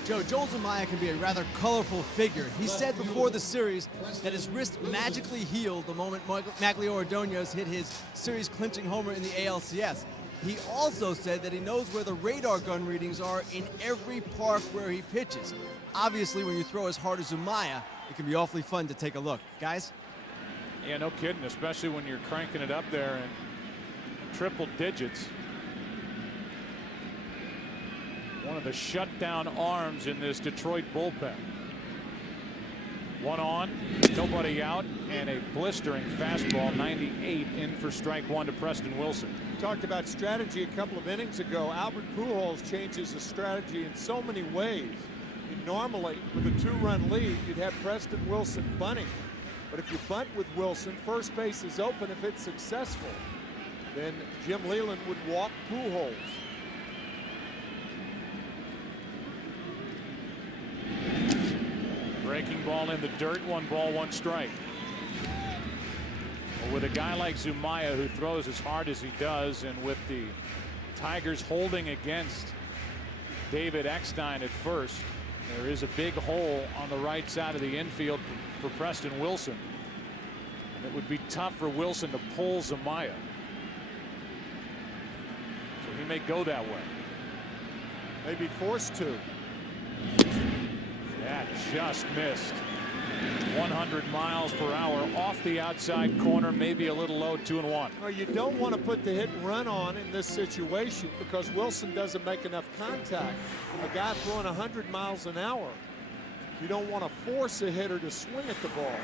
Joel Zumaya can be a rather colorful figure. He said before the series that his wrist magically healed the moment Magglio Ordonez hit his series-clinching homer in the ALCS. He also said that he knows where the radar gun readings are in every park where he pitches. Obviously, when you throw as hard as Zumaya, it can be awfully fun to take a look. Guys? Yeah, no kidding, especially when you're cranking it up there in triple digits. One of the shutdown arms in this Detroit bullpen. 1 on, nobody out, and a blistering fastball, 98 in for strike 1 to Preston Wilson. Talked about strategy a couple of innings ago. Albert Pujols changes his strategy in so many ways. Normally, with a 2-run lead, you'd have Preston Wilson bunting. But if you bunt with Wilson, first base is open. If it's successful, then Jim Leyland would walk Pujols. Breaking ball in the dirt, 1 ball, 1 strike. Well, with a guy like Zumaya who throws as hard as he does, and with the Tigers holding against David Eckstein at first, there is a big hole on the right side of the infield for Preston Wilson. And it would be tough for Wilson to pull Zumaya. So he may go that way. May be forced to. That just missed. 100 miles per hour off the outside corner, maybe a little low, 2-1. Well, you don't want to put the hit and run on in this situation because Wilson doesn't make enough contact. A guy throwing 100 miles an hour, you don't want to force a hitter to swing at the ball.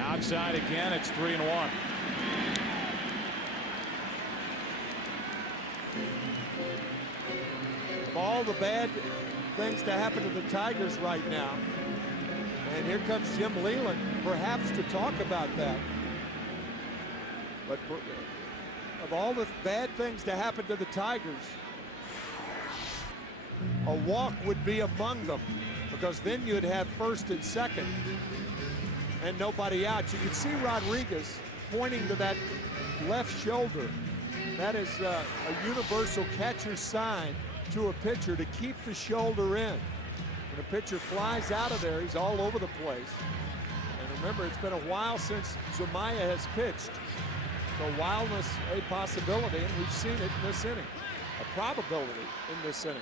Outside again, it's 3-1. Of all the bad things to happen to the Tigers right now, and here comes Jim Leyland, perhaps to talk about that. But of all the bad things to happen to the Tigers, a walk would be among them, because then you'd have first and second and nobody out. You can see Rodriguez pointing to that left shoulder. That is a universal catcher's sign to a pitcher to keep the shoulder in. When a pitcher flies out of there, he's all over the place. And remember, it's been a while since Zumaya has pitched. So wildness, a possibility, and we've seen it in this inning. A probability in this inning.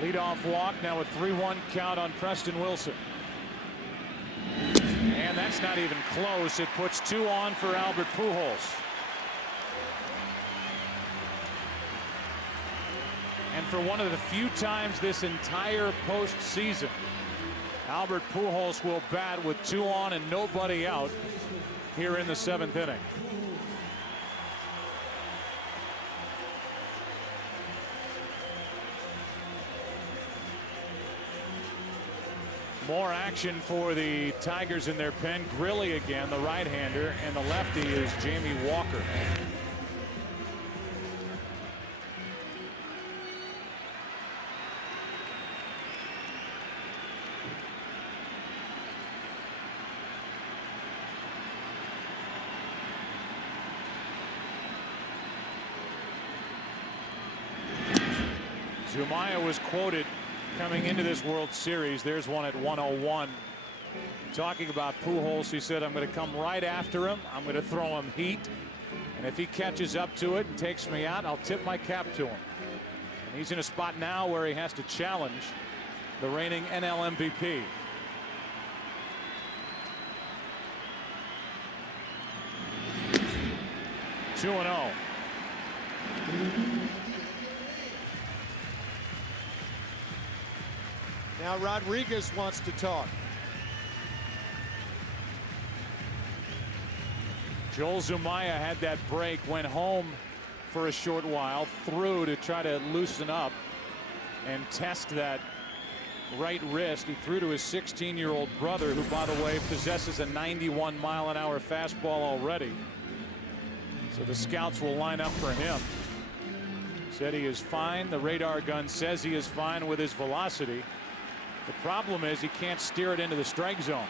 Leadoff walk now, a 3-1 count on Preston Wilson. And that's not even close. It puts 2 on for Albert Pujols. And for one of the few times this entire postseason, Albert Pujols will bat with 2 on and nobody out here in the 7th inning. More action for the Tigers in their pen. Grilly again, the right-hander, and the lefty is Jamie Walker. Zumaya was quoted coming into this World Series. There's one at 101. Talking about Pujols, he said, I'm going to come right after him. I'm going to throw him heat. And if he catches up to it and takes me out, I'll tip my cap to him. And he's in a spot now where he has to challenge the reigning NL MVP. Two and 0. Now Rodriguez wants to talk. Joel Zumaya had that break, went home for a short while, threw to try to loosen up and test that right wrist. He threw to his 16-year-old brother, who, by the way, possesses a 91-mile-an-hour fastball already. So the scouts will line up for him. Said he is fine. The radar gun says he is fine with his velocity. The problem is he can't steer it into the strike zone.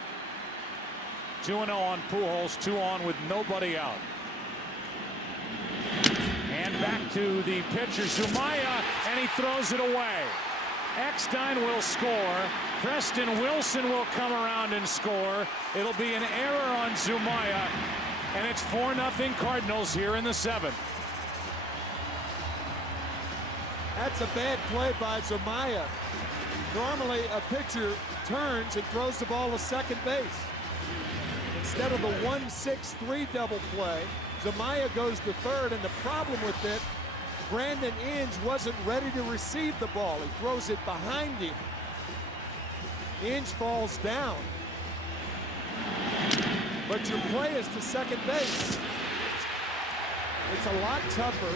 2-0 on Pujols, 2 on with nobody out. And back to the pitcher, Zumaya, and he throws it away. Eckstein will score. Preston Wilson will come around and score. It'll be an error on Zumaya, and it's 4-0 Cardinals here in the 7th. That's a bad play by Zumaya. Normally a pitcher turns and throws the ball to second base. Instead of the 1-6-3 double play, Zumaya goes to third, and the problem with it, Brandon Inge wasn't ready to receive the ball. He throws it behind him. Inge falls down. But your play is to second base. It's a lot tougher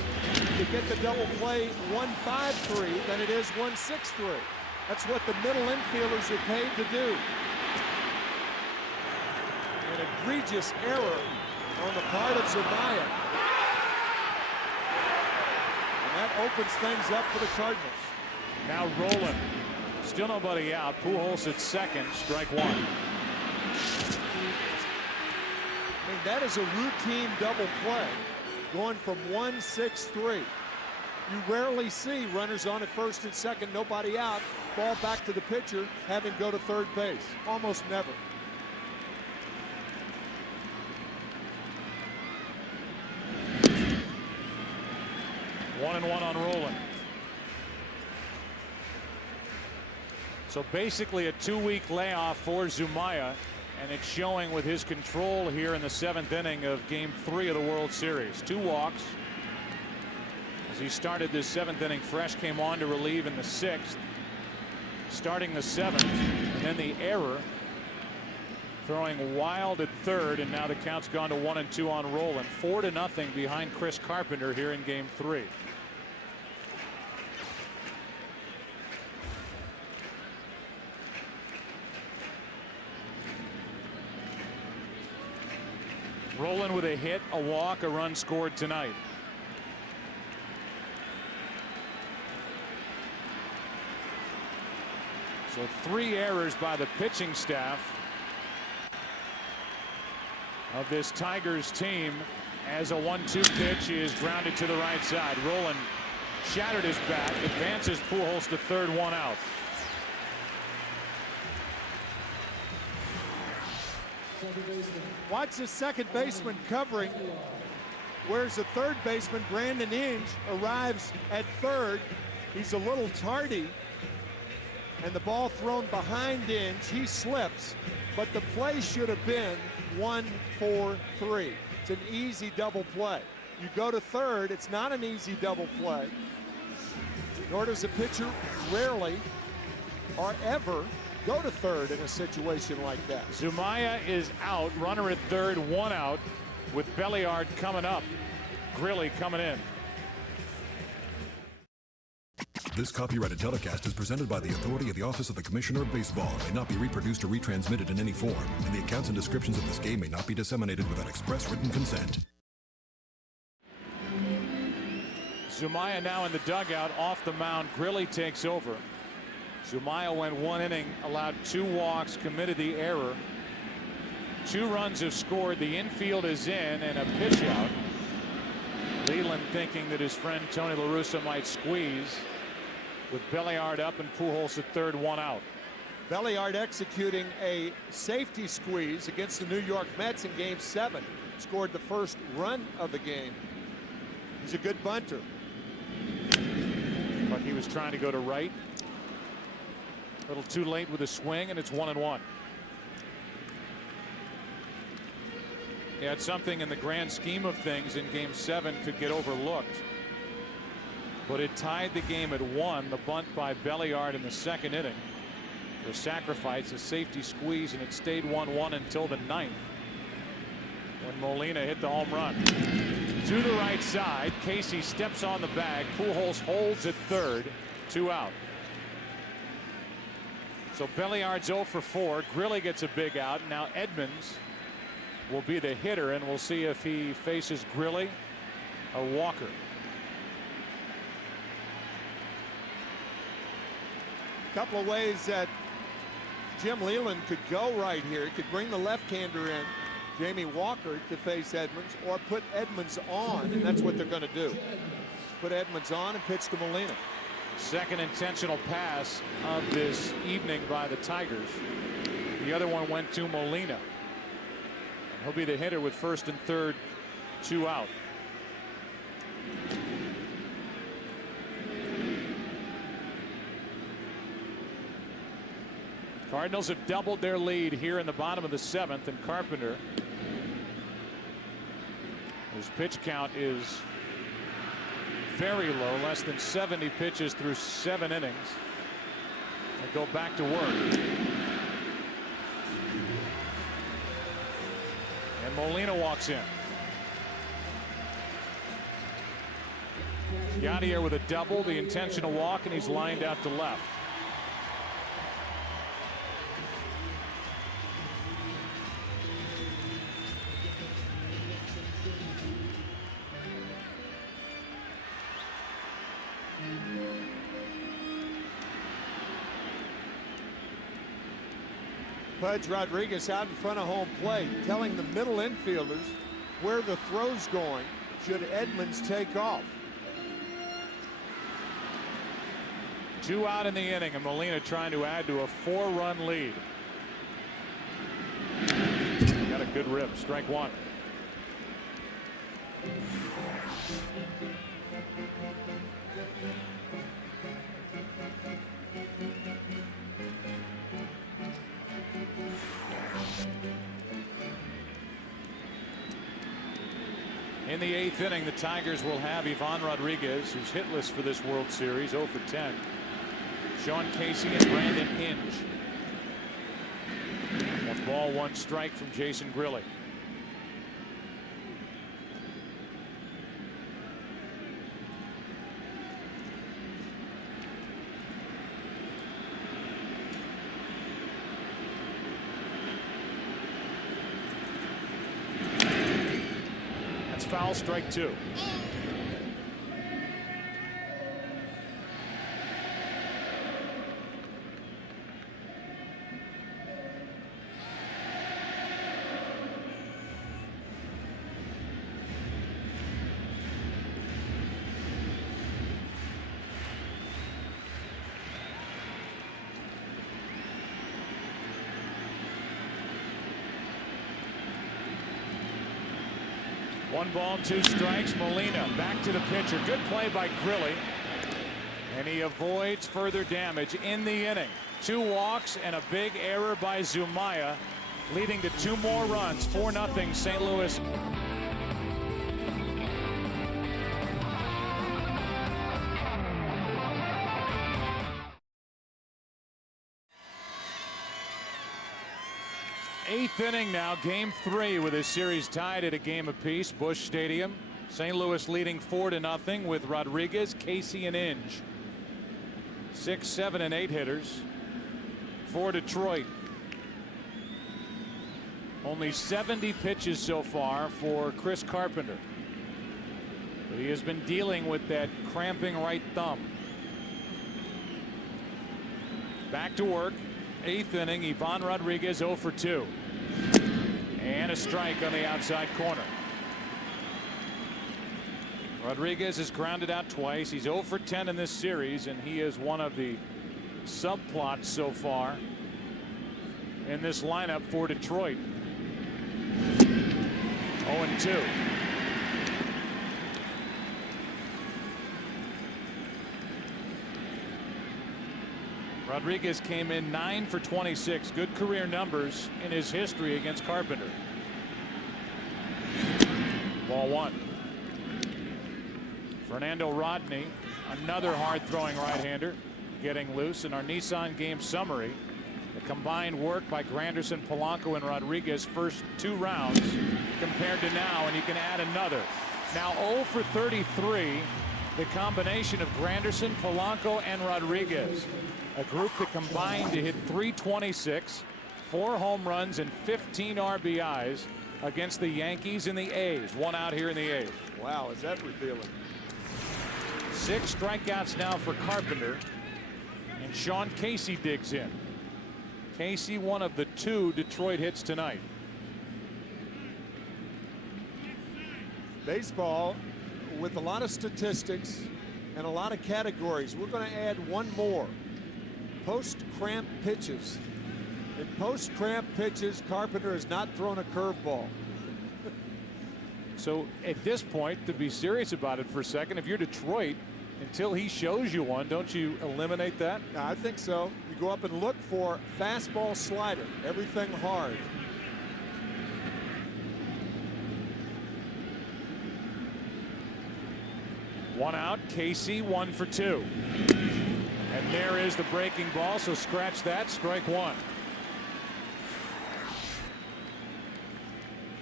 to get the double play 1-5-3 than it is 1-6-3. That's what the middle infielders are paid to do. An egregious error on the part of Zumaya. And that opens things up for the Cardinals. Now Rolen. Still nobody out. Pujols at second, strike one. I mean, that is a routine double play, going from 1-6-3. You rarely see runners on at first and second, nobody out, ball back to the pitcher, have him go to third base. Almost never. One and one on Rolen. So basically a 2-week layoff for Zumaya, and it's showing with his control here in the 7th inning of Game 3 of the World Series. 2 walks. As he started this 7th inning fresh, came on to relieve in the 6th. Starting the 7th, and then the error. Throwing wild at third, and now the count's gone to 1-2 on Rolen. 4-0 behind Chris Carpenter here in Game 3. Rolen with a hit, a walk, a run scored tonight. So 3 errors by the pitching staff of this Tigers team, as a 1-2 pitch is grounded to the right side. Rolen shattered his bat, advances Pujols to third, 1 out. Watch the second baseman covering, whereas the third baseman, Brandon Inge, arrives at third. He's a little tardy, and the ball thrown behind Inge. He slips, but the play should have been 1-4-3. It's an easy double play. You go to third, it's not an easy double play, nor does a pitcher rarely or ever go to third in a situation like that. Zumaya is out, runner at third, 1 out, with Belliard coming up. Grilly coming in. This copyrighted telecast is presented by the authority of the Office of the Commissioner of Baseball and may not be reproduced or retransmitted in any form, and the accounts and descriptions of this game may not be disseminated without express written consent. Zumaya now in the dugout off the mound. Grilli takes over. Zumaya went 1 inning, allowed 2 walks, committed the error. 2 runs have scored. The infield is in and a pitch out. Leland thinking that his friend Tony La Russa might squeeze with Belliard up and Pujols at third, 1 out. Belliard executing a safety squeeze against the New York Mets in Game 7. Scored the first run of the game. He's a good bunter. But he was trying to go to right. A little too late with a swing, and it's 1-1. He had something in the grand scheme of things in Game 7 could get overlooked. But it tied the game at 1. The bunt by Belliard in the 2nd inning. The sacrifice, a safety squeeze, and it stayed 1-1 until the 9th. When Molina hit the home run. To the right side, Casey steps on the bag. Pujols holds at third, 2 out. So Belliard's 0 for 4. Grilli gets a big out. Now Edmonds will be the hitter, and we'll see if he faces Grilli or Walker. A couple of ways that Jim Leland could go right here. He could bring the left-hander in, Jamie Walker, to face Edmonds, or put Edmonds on, and that's what they're going to do. Put Edmonds on and pitch to Molina. Second intentional pass of this evening by the Tigers. The other one went to Molina. He'll be the hitter with first and third, 2 out. Cardinals have doubled their lead here in the bottom of the 7th, and Carpenter, his pitch count is very low, less than 70 pitches through 7 innings. They go back to work. And Molina walks in. Yadier with a double, the intentional walk, and he's lined out to left. Pudge Rodriguez out in front of home plate, telling the middle infielders where the throw's going should Edmonds take off. 2 out in the inning, and Molina trying to add to a 4-run lead. Got a good rip, strike 1. In the 8th inning, the Tigers will have Ivan Rodriguez, who's hitless for this World Series, 0 for 10. Sean Casey and Brandon Inge. 1 ball, 1 strike from Jason Grilli. Foul, strike 2. One ball, 2 strikes. Molina back to the pitcher. Good play by Grilli. And he avoids further damage in the inning. 2 walks and a big error by Zumaya, leading to 2 more runs. 4-0 St. Louis. Eighth inning now, game 3 with this series tied at a game apiece. Busch Stadium. St. Louis leading 4-0 with Rodriguez, Casey, and Inge. 6, 7, and 8 hitters for Detroit. Only 70 pitches so far for Chris Carpenter. But he has been dealing with that cramping right thumb. Back to work. 8th inning. Ivan Rodriguez 0 for 2. And a strike on the outside corner. Rodriguez has grounded out twice. He's 0 for 10 in this series, and he is one of the subplots so far in this lineup for Detroit. 0-2. Rodriguez came in 9 for 26. Good career numbers in his history against Carpenter. Ball 1. Fernando Rodney, another hard-throwing right-hander, getting loose. In our Nissan game summary, the combined work by Granderson, Polanco, and Rodriguez first 2 rounds compared to now, and you can add another. Now 0 for 33, the combination of Granderson, Polanco, and Rodriguez. A group that combined to hit .326, 4 home runs, and 15 RBIs against the Yankees and the A's. 1 out here in the 8th. Wow, is that revealing? 6 strikeouts now for Carpenter, and Sean Casey digs in. Casey, one of the 2 Detroit hits tonight. Baseball with a lot of statistics and a lot of categories. We're going to add one more. Post-cramp pitches. In post-cramp pitches, Carpenter has not thrown a curveball. So at this point, to be serious about it for a second, if you're Detroit, until he shows you one, don't you eliminate that? I think so. You go up and look for fastball, slider, everything hard. One out. Casey 1 for 2. And there is the breaking ball, so scratch that. Strike 1.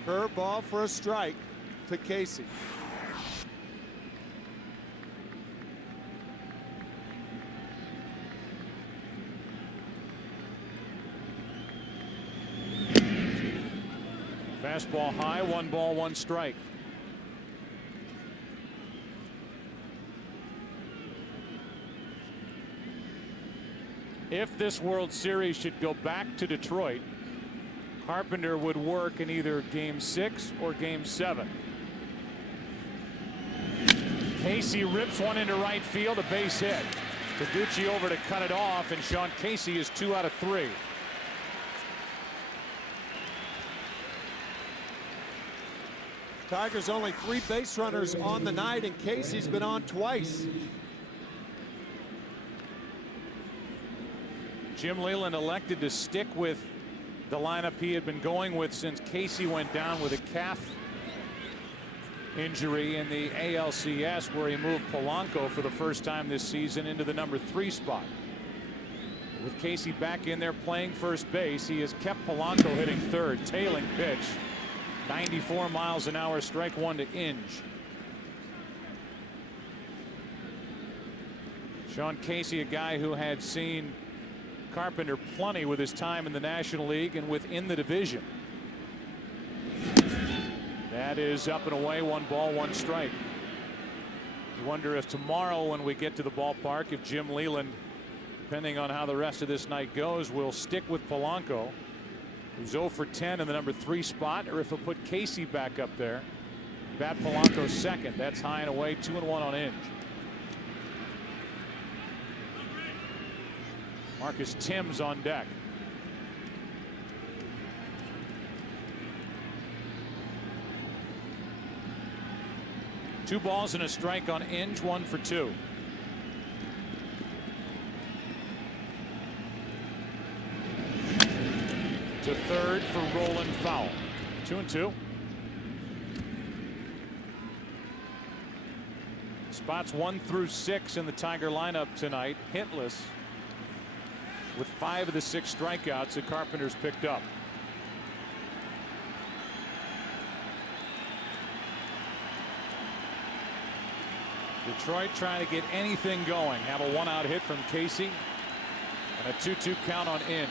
Curveball for a strike to Casey. Fastball high, 1 ball, 1 strike. If this World Series should go back to Detroit, Carpenter would work in either Game 6 or Game 7. Casey rips one into right field, a base hit. Taguchi over to cut it off, and Sean Casey is 2 out of 3. Tigers only 3 base runners on the night, and Casey's been on twice. Jim Leyland elected to stick with the lineup he had been going with since Casey went down with a calf injury in the ALCS, where he moved Polanco for the first time this season into the number 3 spot. With Casey back in there playing first base, he has kept Polanco hitting third. Tailing pitch, 94 miles an hour, strike 1 to Inge. Sean Casey, a guy who had seen Carpenter plenty with his time in the National League and within the division. That is up and away, 1 ball, 1 strike. You wonder if tomorrow when we get to the ballpark, if Jim Leyland, depending on how the rest of this night goes, will stick with Polanco, who's 0 for 10 in the number 3 spot, or if he'll put Casey back up there. Bat Polanco second. That's high and away, 2-1 on Inge. Marcus Timms on deck. Two balls and a strike on Inge, 1 for 2. To third for Roland Fowl. 2-2. Spots 1 through 6 in the Tiger lineup tonight, hitless, with 5 of the 6 strikeouts that Carpenter's picked up. Detroit trying to get anything going. Have a one-out hit from Casey and a 2-2 count on Inge.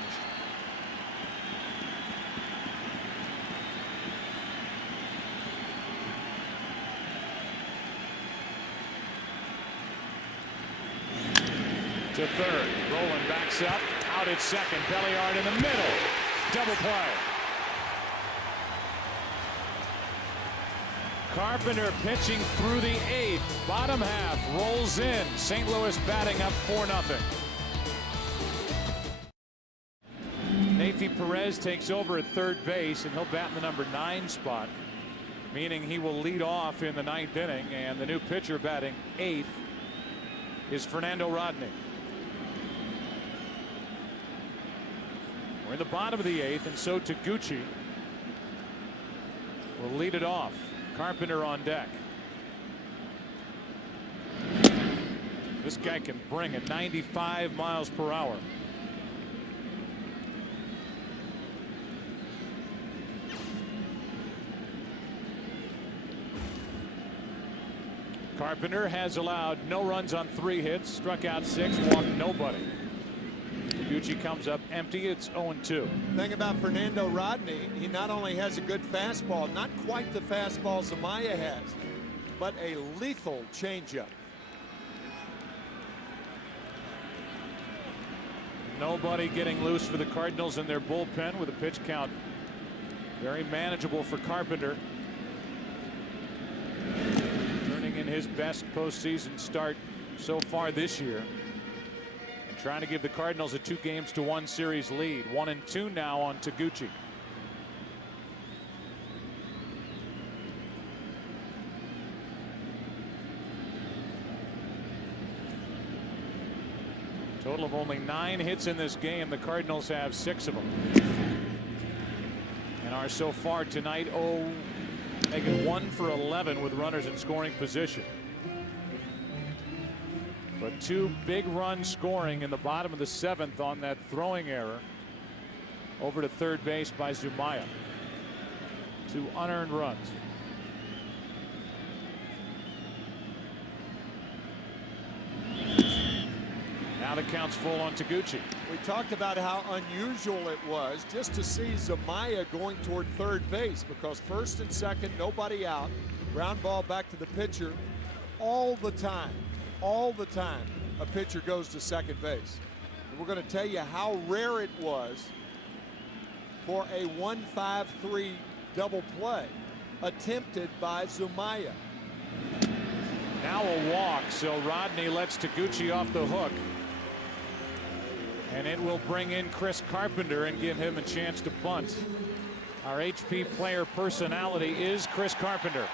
To third. Rolen backs up. Out at second. Belliard in the middle. Double play. Carpenter pitching through the eighth. Bottom half rolls in. St. Louis batting up 4-0. Neifi Perez takes over at third base, and he'll bat in the number 9 spot, meaning he will lead off in the 9th inning. And the new pitcher batting 8th is Fernando Rodney. We're in the bottom of the 8th, and so Taguchi will lead it off. Carpenter on deck. This guy can bring it 95 miles per hour. Carpenter has allowed no runs on 3 hits, struck out 6, walked nobody. Taguchi comes up empty. It's 0-2. Thing about Fernando Rodney, he not only has a good fastball, not quite the fastball Zamaya has, but a lethal changeup. Nobody getting loose for the Cardinals in their bullpen with a pitch count very manageable for Carpenter. Turning in his best postseason start so far this year. Trying to give the Cardinals a 2-1 series lead. 1-2 now on Taguchi. Total of only 9 hits in this game. The Cardinals have 6 of them. And are so far tonight making 1 for 11 with runners in scoring position. But 2 big runs scoring in the bottom of the 7th on that throwing error over to third base by Zumaya. 2 unearned runs. Now the count's full on Taguchi. We talked about how unusual it was just to see Zumaya going toward third base, because first and second, nobody out. Ground ball back to the pitcher all the time. All the time a pitcher goes to second base. And we're going to tell you how rare it was for a 1-5-3 double play attempted by Zumaya. Now a walk, so Rodney lets Taguchi off the hook. And it will bring in Chris Carpenter and give him a chance to bunt. Our HP player personality is Chris Carpenter.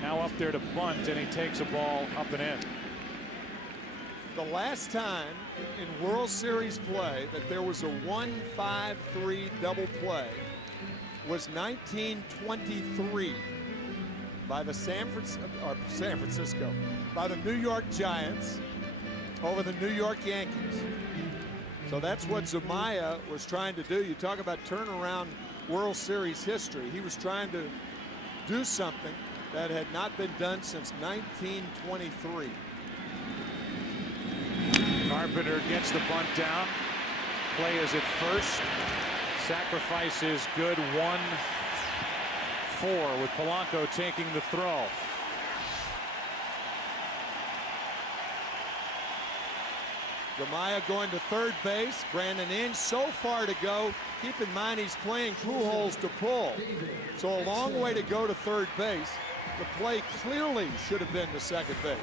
Now up there to bunt, and he takes a ball up and in. The last time in World Series play that there was a 1-5-3 double play was 1923 by the San Francisco by the New York Giants over the New York Yankees. So that's what Zumaya was trying to do. You talk about turnaround World Series history. He was trying to do something that had not been done since 1923. Carpenter gets the bunt down. Play is at first. Sacrifice is good. 1-4 with Polanco taking the throw. Zumaya going to third base. Brandon Inge so far to go. Keep in mind he's playing Pujols to pull. So a long way to go to third base. The play clearly should have been to second base.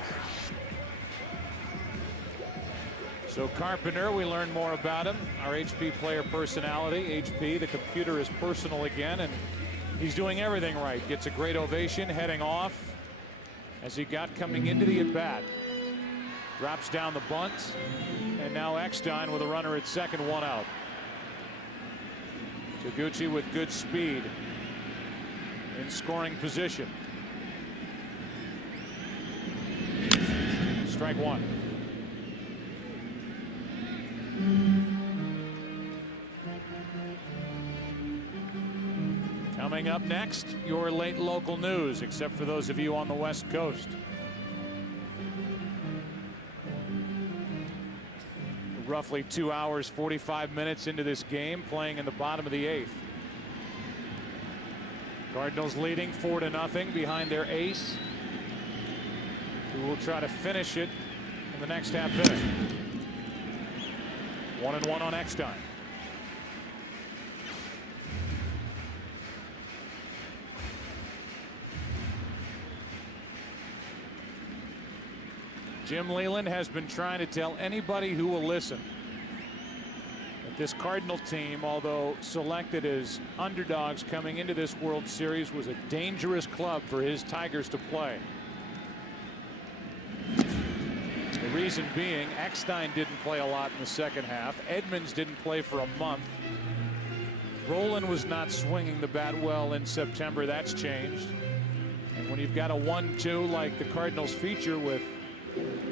So Carpenter, we learn more about him. Our HP player personality. HP, the computer is personal again, and he's doing everything right. Gets a great ovation heading off as he got coming into the at-bat. Drops down the bunt. And now Eckstein with a runner at second, one out. Taguchi with good speed in scoring position. Strike one. Coming up next, your late local news, except for those of you on the West Coast. Roughly 2 hours, 45 minutes into this game, playing in the bottom of the 8th. Cardinals leading 4-0 behind their ace, who will try to finish it in the next half inning. 1-1 on Eckstein. Jim Leyland has been trying to tell anybody who will listen that this Cardinal team, although selected as underdogs coming into this World Series, was a dangerous club for his Tigers to play. The reason being, Eckstein didn't play a lot in the second half. Edmonds didn't play for a month. Rolen was not swinging the bat well in September. That's changed. And when you've got a 1-2 like the Cardinals feature with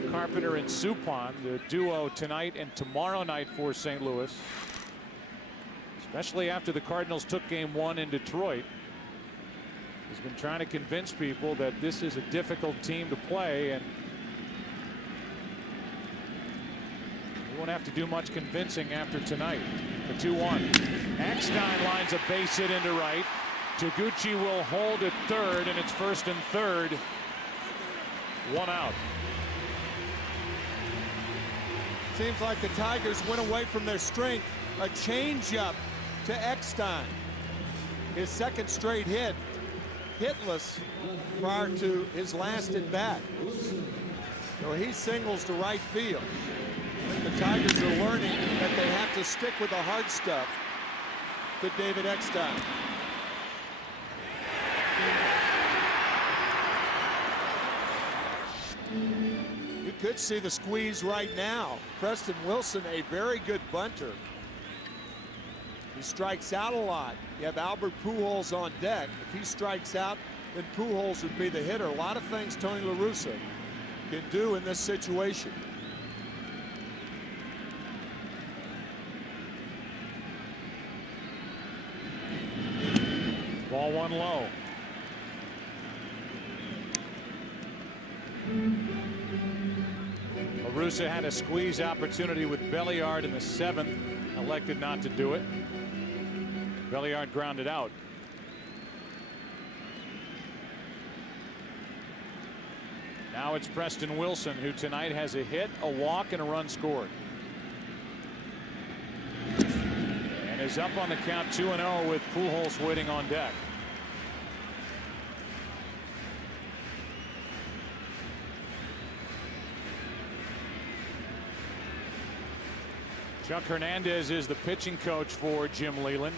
Carpenter and Suppan, the duo tonight and tomorrow night for St. Louis, especially after the Cardinals took game 1 in Detroit, has been trying to convince people that this is a difficult team to play, and we won't have to do much convincing after tonight. The 2-1. Eckstein lines a base hit into right. Taguchi will hold at third, and it's first and third. One out. Seems like the Tigers went away from their strength. A changeup to Eckstein. His second straight hit, hitless prior to his last at bat. So he singles to right field. The Tigers are learning that they have to stick with the hard stuff to David Eckstein. You could see the squeeze right now. Preston Wilson, a very good bunter. He strikes out a lot. You have Albert Pujols on deck. If he strikes out, then Pujols would be the hitter. A lot of things Tony La Russa can do in this situation. Ball one low. La Russa had a squeeze opportunity with Belliard in the 7th, elected not to do it. Belliard grounded out. Now it's Preston Wilson, who tonight has a hit, a walk, and a run scored. And is up on the count 2-0 with Pujols waiting on deck. Chuck Hernandez is the pitching coach for Jim Leyland.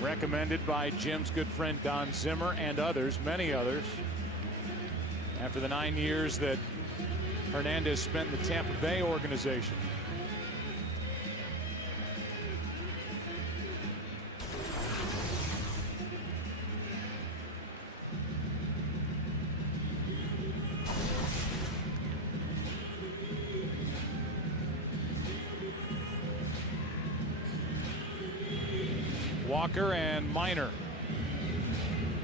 Recommended by Jim's good friend Don Zimmer and others, many others. After the 9 years that Hernandez spent in the Tampa Bay organization. Walker and Minor,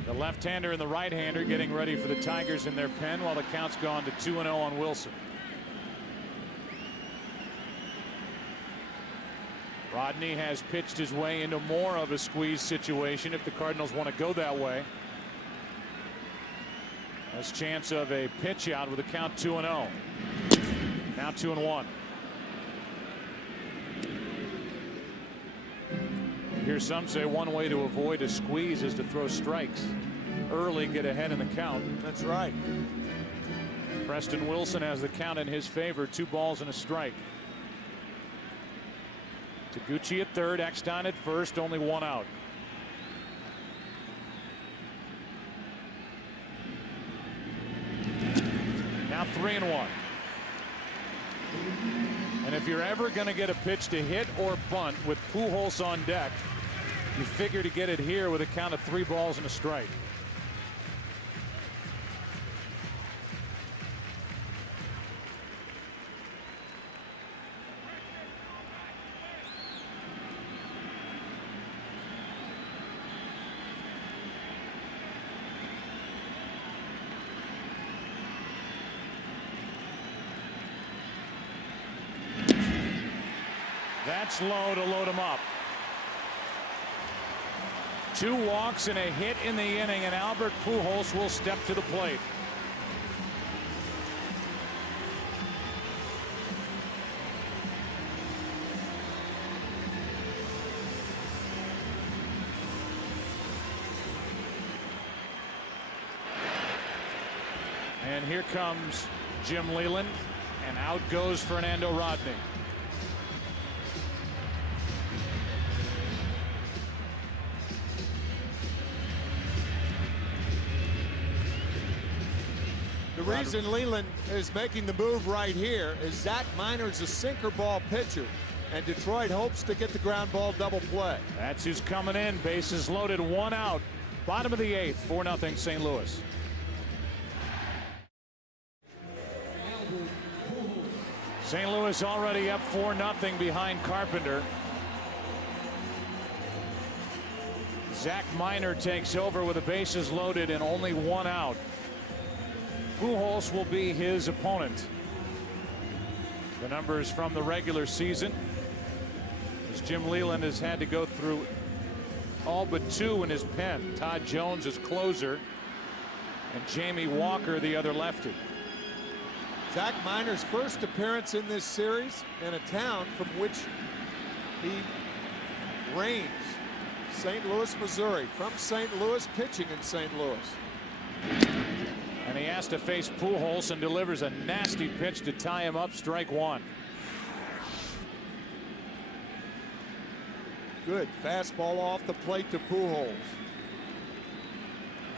the left-hander and the right-hander, getting ready for the Tigers in their pen while the count's gone to 2-0 on Wilson. Rodney has pitched his way into more of a squeeze situation if the Cardinals want to go that way. Has chance of a pitch out with a count 2-0. Now 2-1. Here some say one way to avoid a squeeze is to throw strikes early, get ahead in the count. That's right. Preston Wilson has the count in his favor, 2 balls and a strike. Taguchi at third, Eckstein at first, only 1 out. Now 3-1. And if you're ever going to get a pitch to hit or bunt with Pujols on deck, you figure to get it here with a count of 3 balls and a strike. That's low to load him up. 2 walks and a hit in the inning, and Albert Pujols will step to the plate. And here comes Jim Leyland, and out goes Fernando Rodney. The reason Leyland is making the move right here is Zach Miner's a sinker ball pitcher, and Detroit hopes to get the ground ball double play. That's who's coming in. Bases loaded, 1 out. Bottom of the 8th, 4-0 St. Louis. St. Louis already up 4-0 behind Carpenter. Zach Miner takes over with the bases loaded and only 1 out. Pujols will be his opponent. The numbers from the regular season, as Jim Leyland has had to go through all but 2 in his pen. Todd Jones is closer, and Jamie Walker the other lefty. Zach Miner's first appearance in this series in a town from which he reigns, St. Louis, Missouri. From St. Louis, pitching in St. Louis. And he has to face Pujols and delivers a nasty pitch to tie him up. Strike 1. Good fastball off the plate to Pujols.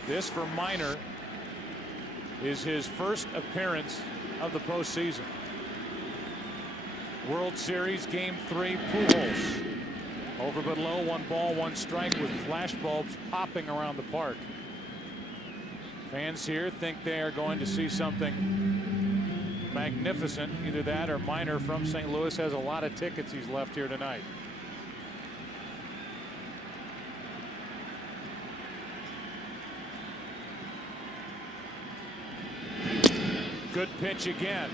This for Miner is his first appearance of the postseason. World Series Game 3, Pujols. Over but low, 1 ball, 1 strike with flash bulbs popping around the park. Fans here think they are going to see something magnificent. Either that or Miner from St. Louis has a lot of tickets he's left here tonight. Good pitch again.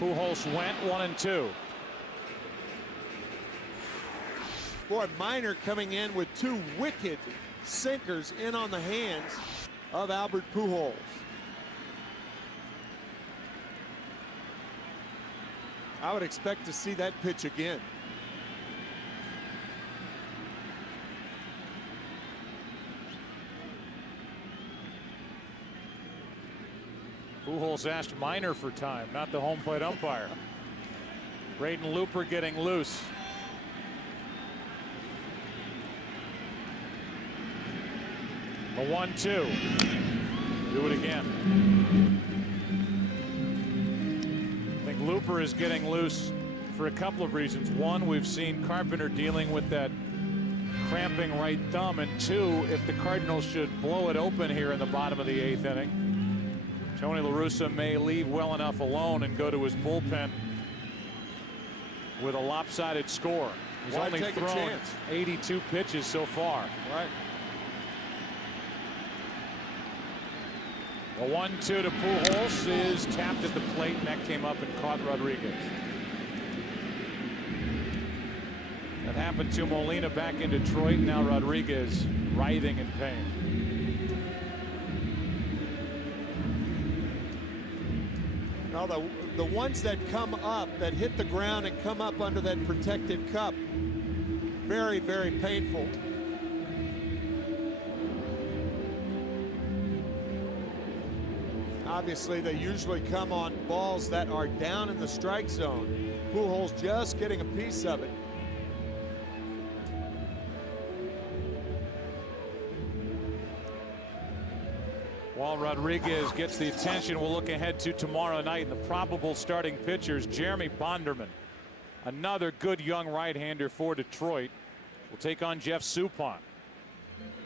Pujols went 1-2. Boy, Miner coming in with 2 wicked sinkers in on the hands of Albert Pujols. I would expect to see that pitch again. Pujols asked Miner for time, not the home plate umpire. Braden Looper getting loose. A 1-2. Do it again. I think Looper is getting loose for a couple of reasons. One, we've seen Carpenter dealing with that cramping right thumb. And 2, if the Cardinals should blow it open here in the bottom of the 8th inning, Tony La Russa may leave well enough alone and go to his bullpen with a lopsided score. He's only thrown 82 pitches so far. Right. A 1-2 to Pujols is tapped at the plate, and that came up and caught Rodriguez. That happened to Molina back in Detroit. Now Rodriguez writhing in pain. Now the ones that come up, that hit the ground and come up under that protective cup, very, very painful. Obviously, they usually come on balls that are down in the strike zone. Pujols just getting a piece of it. While Rodriguez gets the attention, we'll look ahead to tomorrow night. The probable starting pitchers, Jeremy Bonderman, another good young right-hander for Detroit, will take on Jeff Suppan,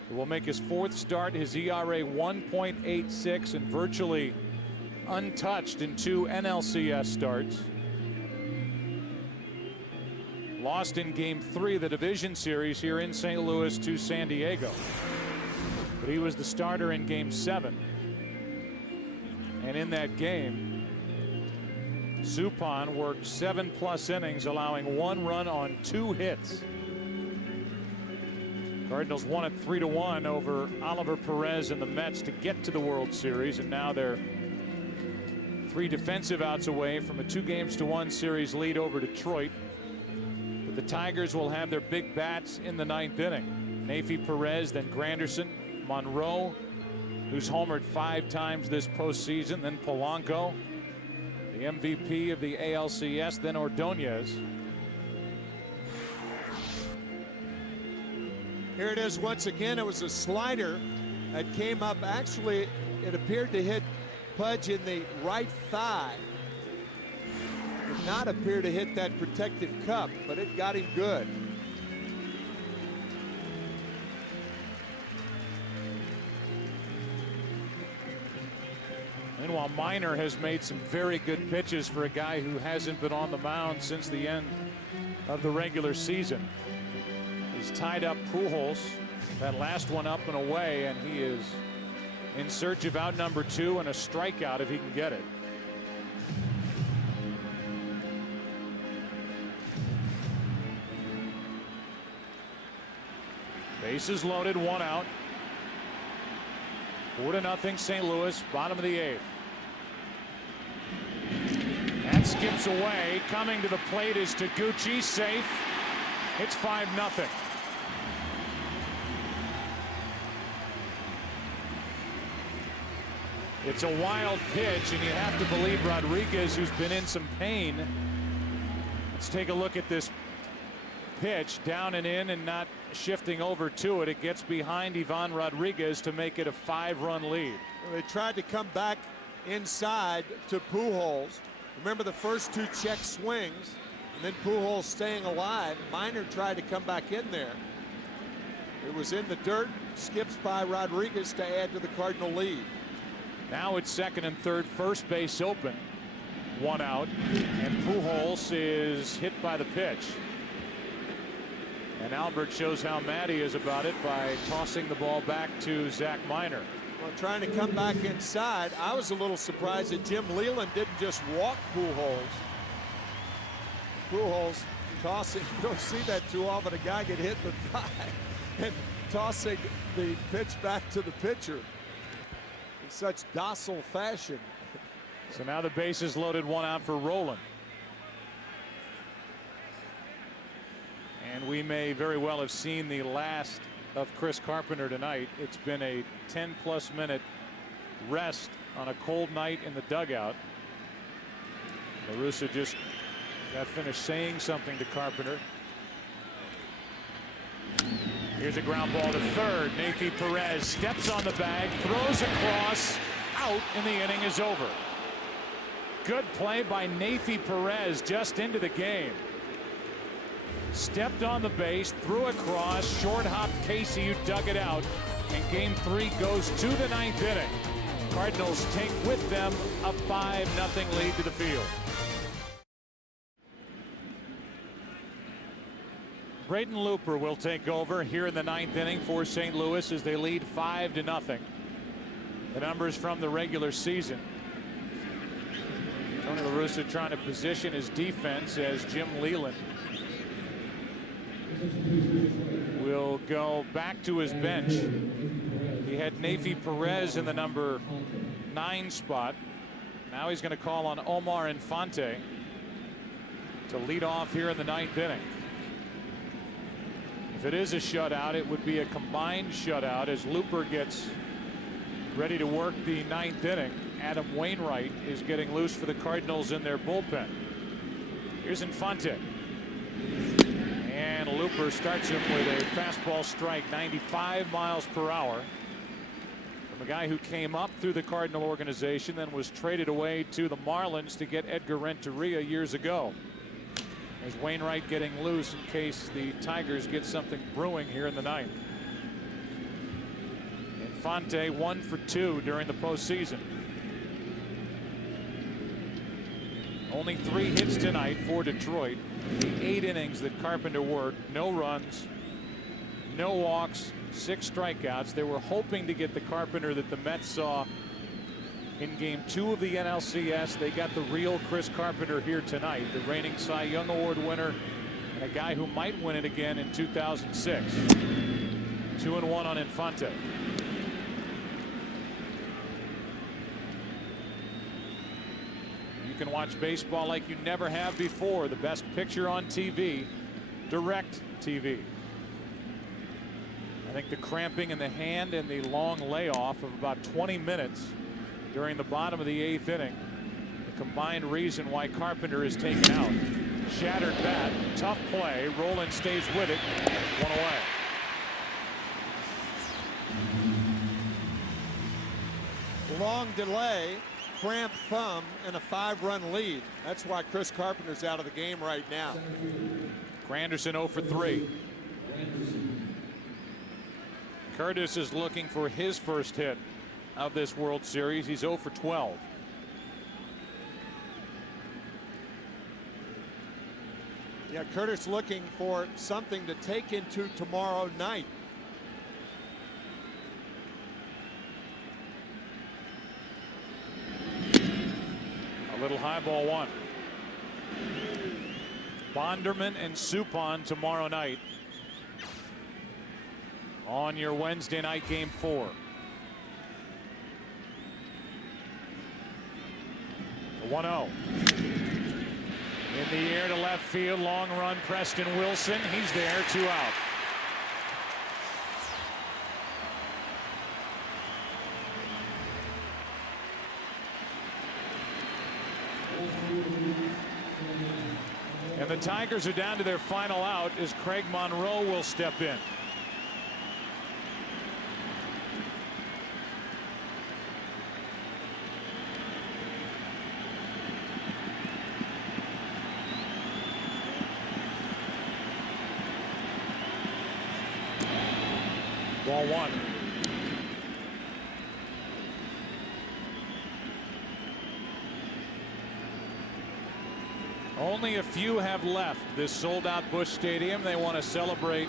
who will make his 4th start. His ERA 1.86 and virtually untouched in 2 NLCS starts. Lost in Game 3 of the division series here in St. Louis to San Diego. But he was the starter in Game 7. And in that game, Suppan worked 7+ innings, allowing 1 run on 2 hits. Cardinals won it 3-1 over Oliver Perez and the Mets to get to the World Series, and now they're 3 defensive outs away from a 2-1 series lead over Detroit. But the Tigers will have their big bats in the 9th inning. Neifi Perez, then Granderson, Monroe, who's homered 5 times this postseason, then Polanco, the MVP of the ALCS, then Ordonez. Here it is once again. It was a slider that came up. Actually, it appeared to hit Pudge in the right thigh. Did not appear to hit that protective cup, but it got him good. Meanwhile, Minor has made some very good pitches for a guy who hasn't been on the mound since the end of the regular season. He's tied up Pujols, that last one up and away, and he is in search of out number 2 and a strikeout if he can get it. Bases loaded, 1 out. 4-0 St. Louis, bottom of the 8th. That skips away. Coming to the plate is Taguchi, safe. It's 5-0. It's a wild pitch, and you have to believe Rodriguez, who's been in some pain. Let's take a look at this pitch, down and in and not shifting over to it. It gets behind Ivan Rodriguez to make it a 5-run lead. They tried to come back inside to Pujols. Remember the first 2 check swings, and then Pujols staying alive. Minor tried to come back in there. It was in the dirt, skips by Rodriguez to add to the Cardinal lead. Now it's 2nd and 3rd, first base open. 1 out, and Pujols is hit by the pitch. And Albert shows how mad he is about it by tossing the ball back to Zach Minor. Well, trying to come back inside. I was a little surprised that Jim Leyland didn't just walk Pujols. Pujols tossing. You don't see that too often. A guy get hit in the thigh and tossing the pitch back to the pitcher in such docile fashion. So now the bases loaded, 1 out for Rolen. And we may very well have seen the last of Chris Carpenter tonight. It's been a 10+ minute rest on a cold night in the dugout. La Russa just got finished saying something to Carpenter. Here's a ground ball to 3rd. Neifi Perez steps on the bag, throws across, out, and the inning is over. Good play by Neifi Perez just into the game. Stepped on the base, threw across, short hop Casey, who dug it out, and Game 3 goes to the 9th inning. Cardinals take with them a 5-0 lead to the field. Braden Looper will take over here in the 9th inning for St. Louis as they lead 5-0. The numbers from the regular season. Tony La Russa trying to position his defense as Jim Leyland will go back to his bench. He had Neifi Perez in the number 9 spot. Now he's going to call on Omar Infante to lead off here in the 9th inning. If it is a shutout, it would be a combined shutout as Looper gets ready to work the 9th inning. Adam Wainwright is getting loose for the Cardinals in their bullpen. Here's Infante. And Looper starts him with a fastball strike, 95 miles per hour. From a guy who came up through the Cardinal organization, then was traded away to the Marlins to get Edgar Renteria years ago. As Wainwright getting loose in case the Tigers get something brewing here in the ninth. Infante 1 for 2 during the postseason. Only 3 hits tonight for Detroit. The 8 innings that Carpenter worked, no runs, no walks, 6 strikeouts. They were hoping to get the Carpenter that the Mets saw in Game 2 of the NLCS. They got the real Chris Carpenter here tonight, the reigning Cy Young Award winner, and a guy who might win it again in 2006. 2-1 on Infante. You can watch baseball like you never have before. The best picture on TV, Direct TV. I think the cramping in the hand and the long layoff of about 20 minutes during the bottom of the 8th inning, the combined reason why Carpenter is taken out. Shattered bat, tough play. Rolen stays with it. 1 away. Long delay, cramped thumb, and a 5-run lead. That's why Chris Carpenter's out of the game right now. Granderson 0 for 3. Curtis is looking for his first hit of this World Series. He's 0 for 12. Yeah, Curtis looking for something to take into tomorrow night. A little high ball 1. Bonderman and Suppan tomorrow night on your Wednesday night Game 4. The 1-0. In the air to left field, long run, Preston Wilson. He's there, 2 out. And the Tigers are down to their final out as Craig Monroe will step in. Ball 1. Only a few have left this sold-out Busch Stadium. They want to celebrate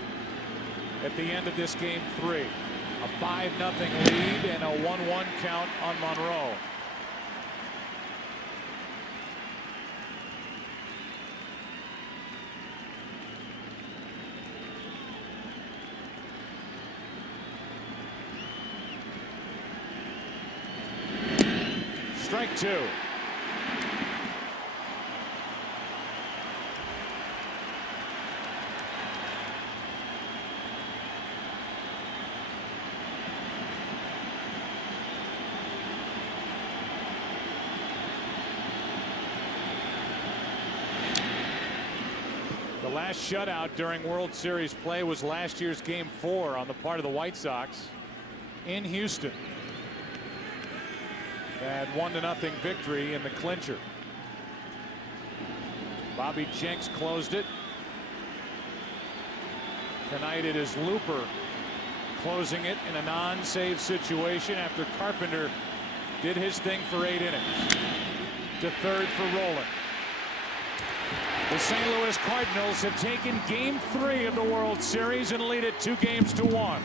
at the end of this Game 3. A 5-0 lead and a 1-1 count on Monroe. Strike 2. The last shutout during World Series play was last year's Game 4 on the part of the White Sox in Houston. That 1-0 victory in the clincher. Bobby Jenks closed it. Tonight it is Looper closing it in a non-save situation after Carpenter did his thing for 8 innings. To third for Rolen. The St. Louis Cardinals have taken Game 3 of the World Series and lead it 2-1.